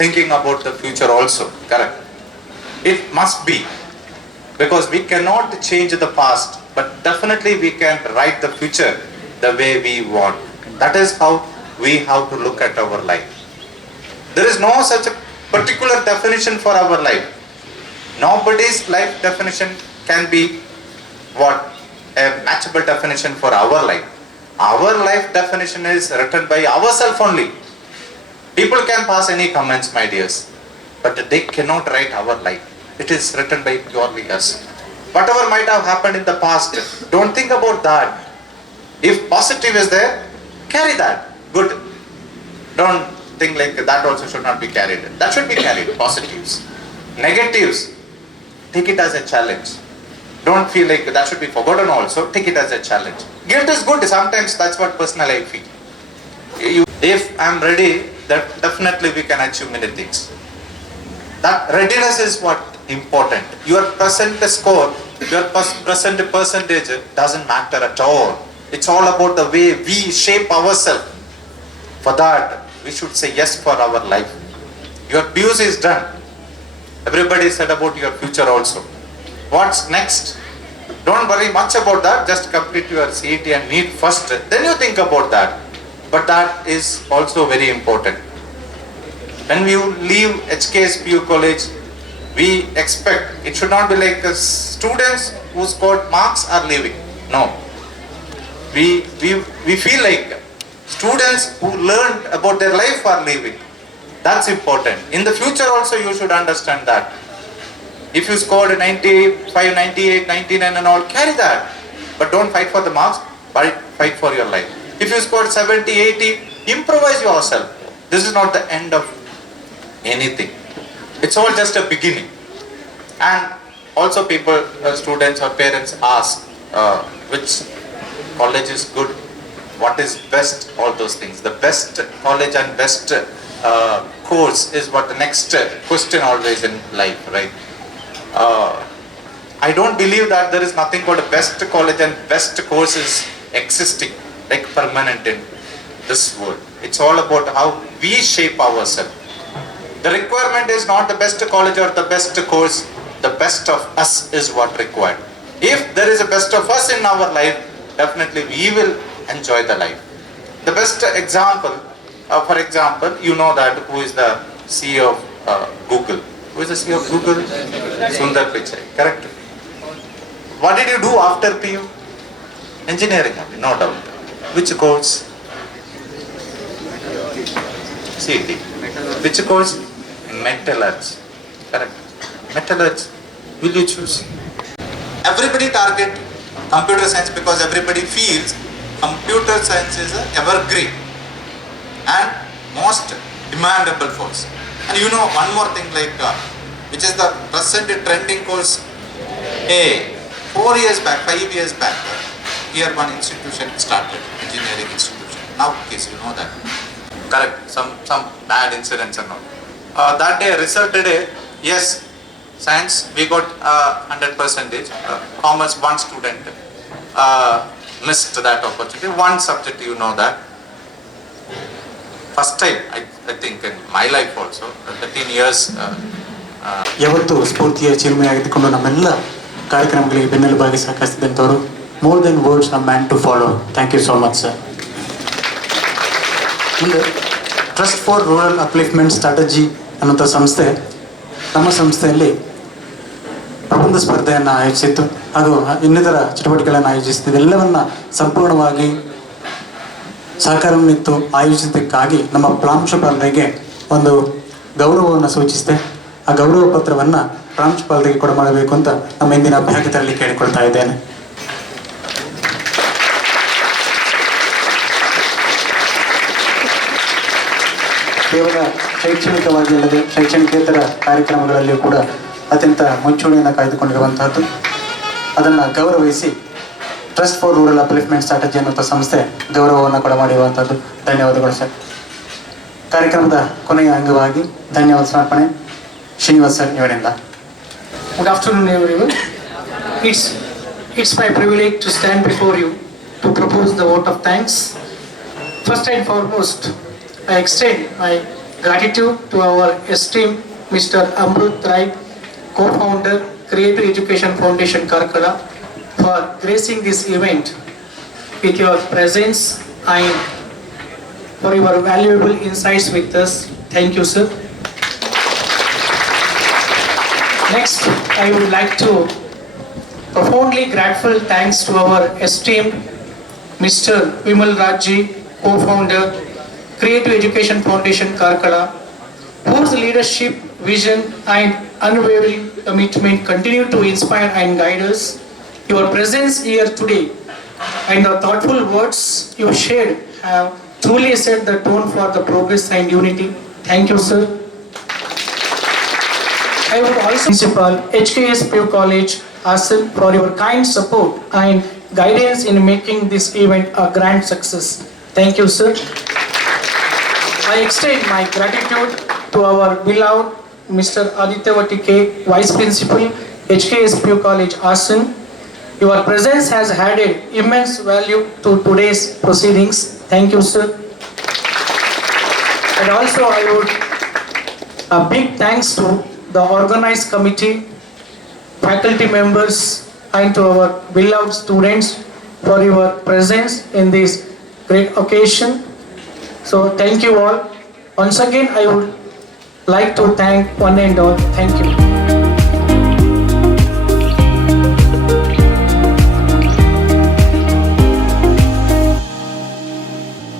thinking about the future also. Correct. It must be. Because we cannot change the past, but definitely we can write the future the way we want. That is how we have to look at our life. There is no such a particular definition for our life. Nobody's life definition can be what? A matchable definition for our life. Our life definition is written by ourselves only. People can pass any comments, my dears, but they cannot write our life. It is written by purely us. Whatever might have happened in the past, don't think about that. If positive is there, carry that. Good. Don't think like that also should not be carried. That should be carried. Positives. Negatives, take it as a challenge. Don't feel like that should be forgotten also. Take it as a challenge. Guilt is good. Sometimes that's what personally I feel. If I'm ready, that definitely we can achieve many things. That readiness is what important. Your present score, your present percentage doesn't matter at all. It's all about the way we shape ourselves. For that, we should say yes for our life. Your PUC is done. Everybody said about your future also. What's next? Don't worry much about that. Just complete your CET and NEET first. Then you think about that. But that is also very important. When you leave HKS PU College, we expect, it should not be like students who scored marks are leaving. No. We feel like students who learned about their life are leaving. That's important. In the future also you should understand that. If you scored 95, 98, 99 and all, carry that. But don't fight for the marks, but fight for your life. If you scored 70, 80, improvise yourself. This is not the end of anything. It's all just a beginning. And also people, students or parents ask which college is good, what is best, all those things. The best college and best course is what the next question always in life, right? I don't believe that there is nothing called a best college and best courses existing like permanent in this world. It's all about how we shape ourselves. The requirement is not the best college or the best course. The best of us is what required. If there is a best of us in our life, definitely we will enjoy the life. The best example, for example, you know that who is the CEO of Google. Who is the CEO of Google? Sundar Pichai, correct? What did you do after PU? Engineering only, no doubt. Which course? CET. Which course? Metallurgy. Correct. Metallurgy. Will you choose? Everybody target computer science because everybody feels computer science is an evergreen and most demandable course. And you know one more thing like which is the present trending course. 4 years back, 5 years back, here one institution started, engineering institution. Now case you know that. Correct, some bad incidents and all. That day, result day, yes, science we got 100%. Commerce, one student missed that opportunity. One subject, you know that. First time, I think in my life also, 13 years. ಯಾವತ್ತು ಸ್ಫೂರ್ತಿಯ ಚಿಲುಮೆಯಾಗಿದ್ದುಕೊಂಡು ನಮ್ಮೆಲ್ಲ ಕಾರ್ಯಕ್ರಮಗಳಿಗೆ ಬೆನ್ನೆಲುಬಾಗಿ ಸಹಕರಿಸಿದಂಥವರು more than words are man to follow. Thank you so much sir. ಮುಂದೆ trust for rural upliftment strategy ಅನ್ನುವಂಥ ಸಂಸ್ಥೆ ನಮ್ಮ ಸಂಸ್ಥೆಯಲ್ಲಿ ಪ್ರಬಂಧ ಸ್ಪರ್ಧೆಯನ್ನು ಆಯೋಜಿಸಿತ್ತು ಹಾಗೂ ಇನ್ನಿತರ ಚಟುವಟಿಕೆಗಳನ್ನು ಆಯೋಜಿಸಿತ್ತು. ಇದೆಲ್ಲವನ್ನು ಸಂಪೂರ್ಣವಾಗಿ ಸಹಕಾರವನ್ನಿತ್ತು ಆಯೋಜಿಸೋದಕ್ಕಾಗಿ ನಮ್ಮ ಪ್ರಾಂಶುಪಾಲರಿಗೆ ಒಂದು ಗೌರವವನ್ನು ಸೂಚಿಸಿದೆ. ಆ ಗೌರವ ಪತ್ರವನ್ನು ಪ್ರಾಂಶುಪಾಲರಿಗೆ ಕೊಡಮಾಡಬೇಕು ಅಂತ ನಮ್ಮ ಇಂದಿನ ಅಭ್ಯಾಗತರಲ್ಲಿ ಕೇಳಿಕೊಳ್ತಾ ಇದ್ದೇನೆ. ಕೇವಲ ಶೈಕ್ಷಣಿಕವಾಗಿ ಅಲ್ಲದೆ ಶೈಕ್ಷಣಿಕೇತರ ಕಾರ್ಯಕ್ರಮಗಳಲ್ಲಿಯೂ ಕೂಡ ಅತ್ಯಂತ ಮುಂಚೂಣಿಯನ್ನು ಕಾಯ್ದುಕೊಂಡಿರುವಂತಹದ್ದು. ಅದನ್ನು ಗೌರವಿಸಿ trust for rural upliftment strategy ಅನ್ನುವಂಥ ಸಂಸ್ಥೆ ಗೌರವವನ್ನು ಕೂಡ ಮಾಡಿರುವಂಥದ್ದು. ಧನ್ಯವಾದಗಳು ಸರ್. ಕಾರ್ಯಕ್ರಮದ ಕೊನೆಯ ಅಂಗವಾಗಿ ಧನ್ಯವಾದ ಸಮರ್ಪಣೆ ಶ್ರೀನಿವಾಸ್ ಸರ್ ಇವರಿಂದ. Good afternoon, everyone. It's my privilege to stand before you to propose the vote of thanks. First and foremost, I extend my gratitude to our esteemed Mr. Amrut Rai, co-founder, Creative Education Foundation, Karkala, for gracing this event with your presence and for your valuable insights with us. Thank you, sir. Next, I would like to profoundly grateful thanks to our esteemed Mr. Vimal Rajji, co-founder, Creative Education Foundation, Karkala, whose leadership, vision and unwavering commitment continue to inspire and guide us. Your presence here today and the thoughtful words you shared have truly set the tone for the progress and unity. Thank you, sir. I would also Principal HKS PU College, Asan, for your kind support and guidance in making this event a grand success. Thank you, sir. I extend my gratitude to our beloved Mr. Aditya Vatike, Vice Principal, HKS PU College, Asan. Your presence has added immense value to today's proceedings. Thank you, sir. And also I would a big thanks to the organized committee, faculty members and to our beloved students for your presence in this great occasion. So thank you all. Once again I would like to thank one and all. Thank you.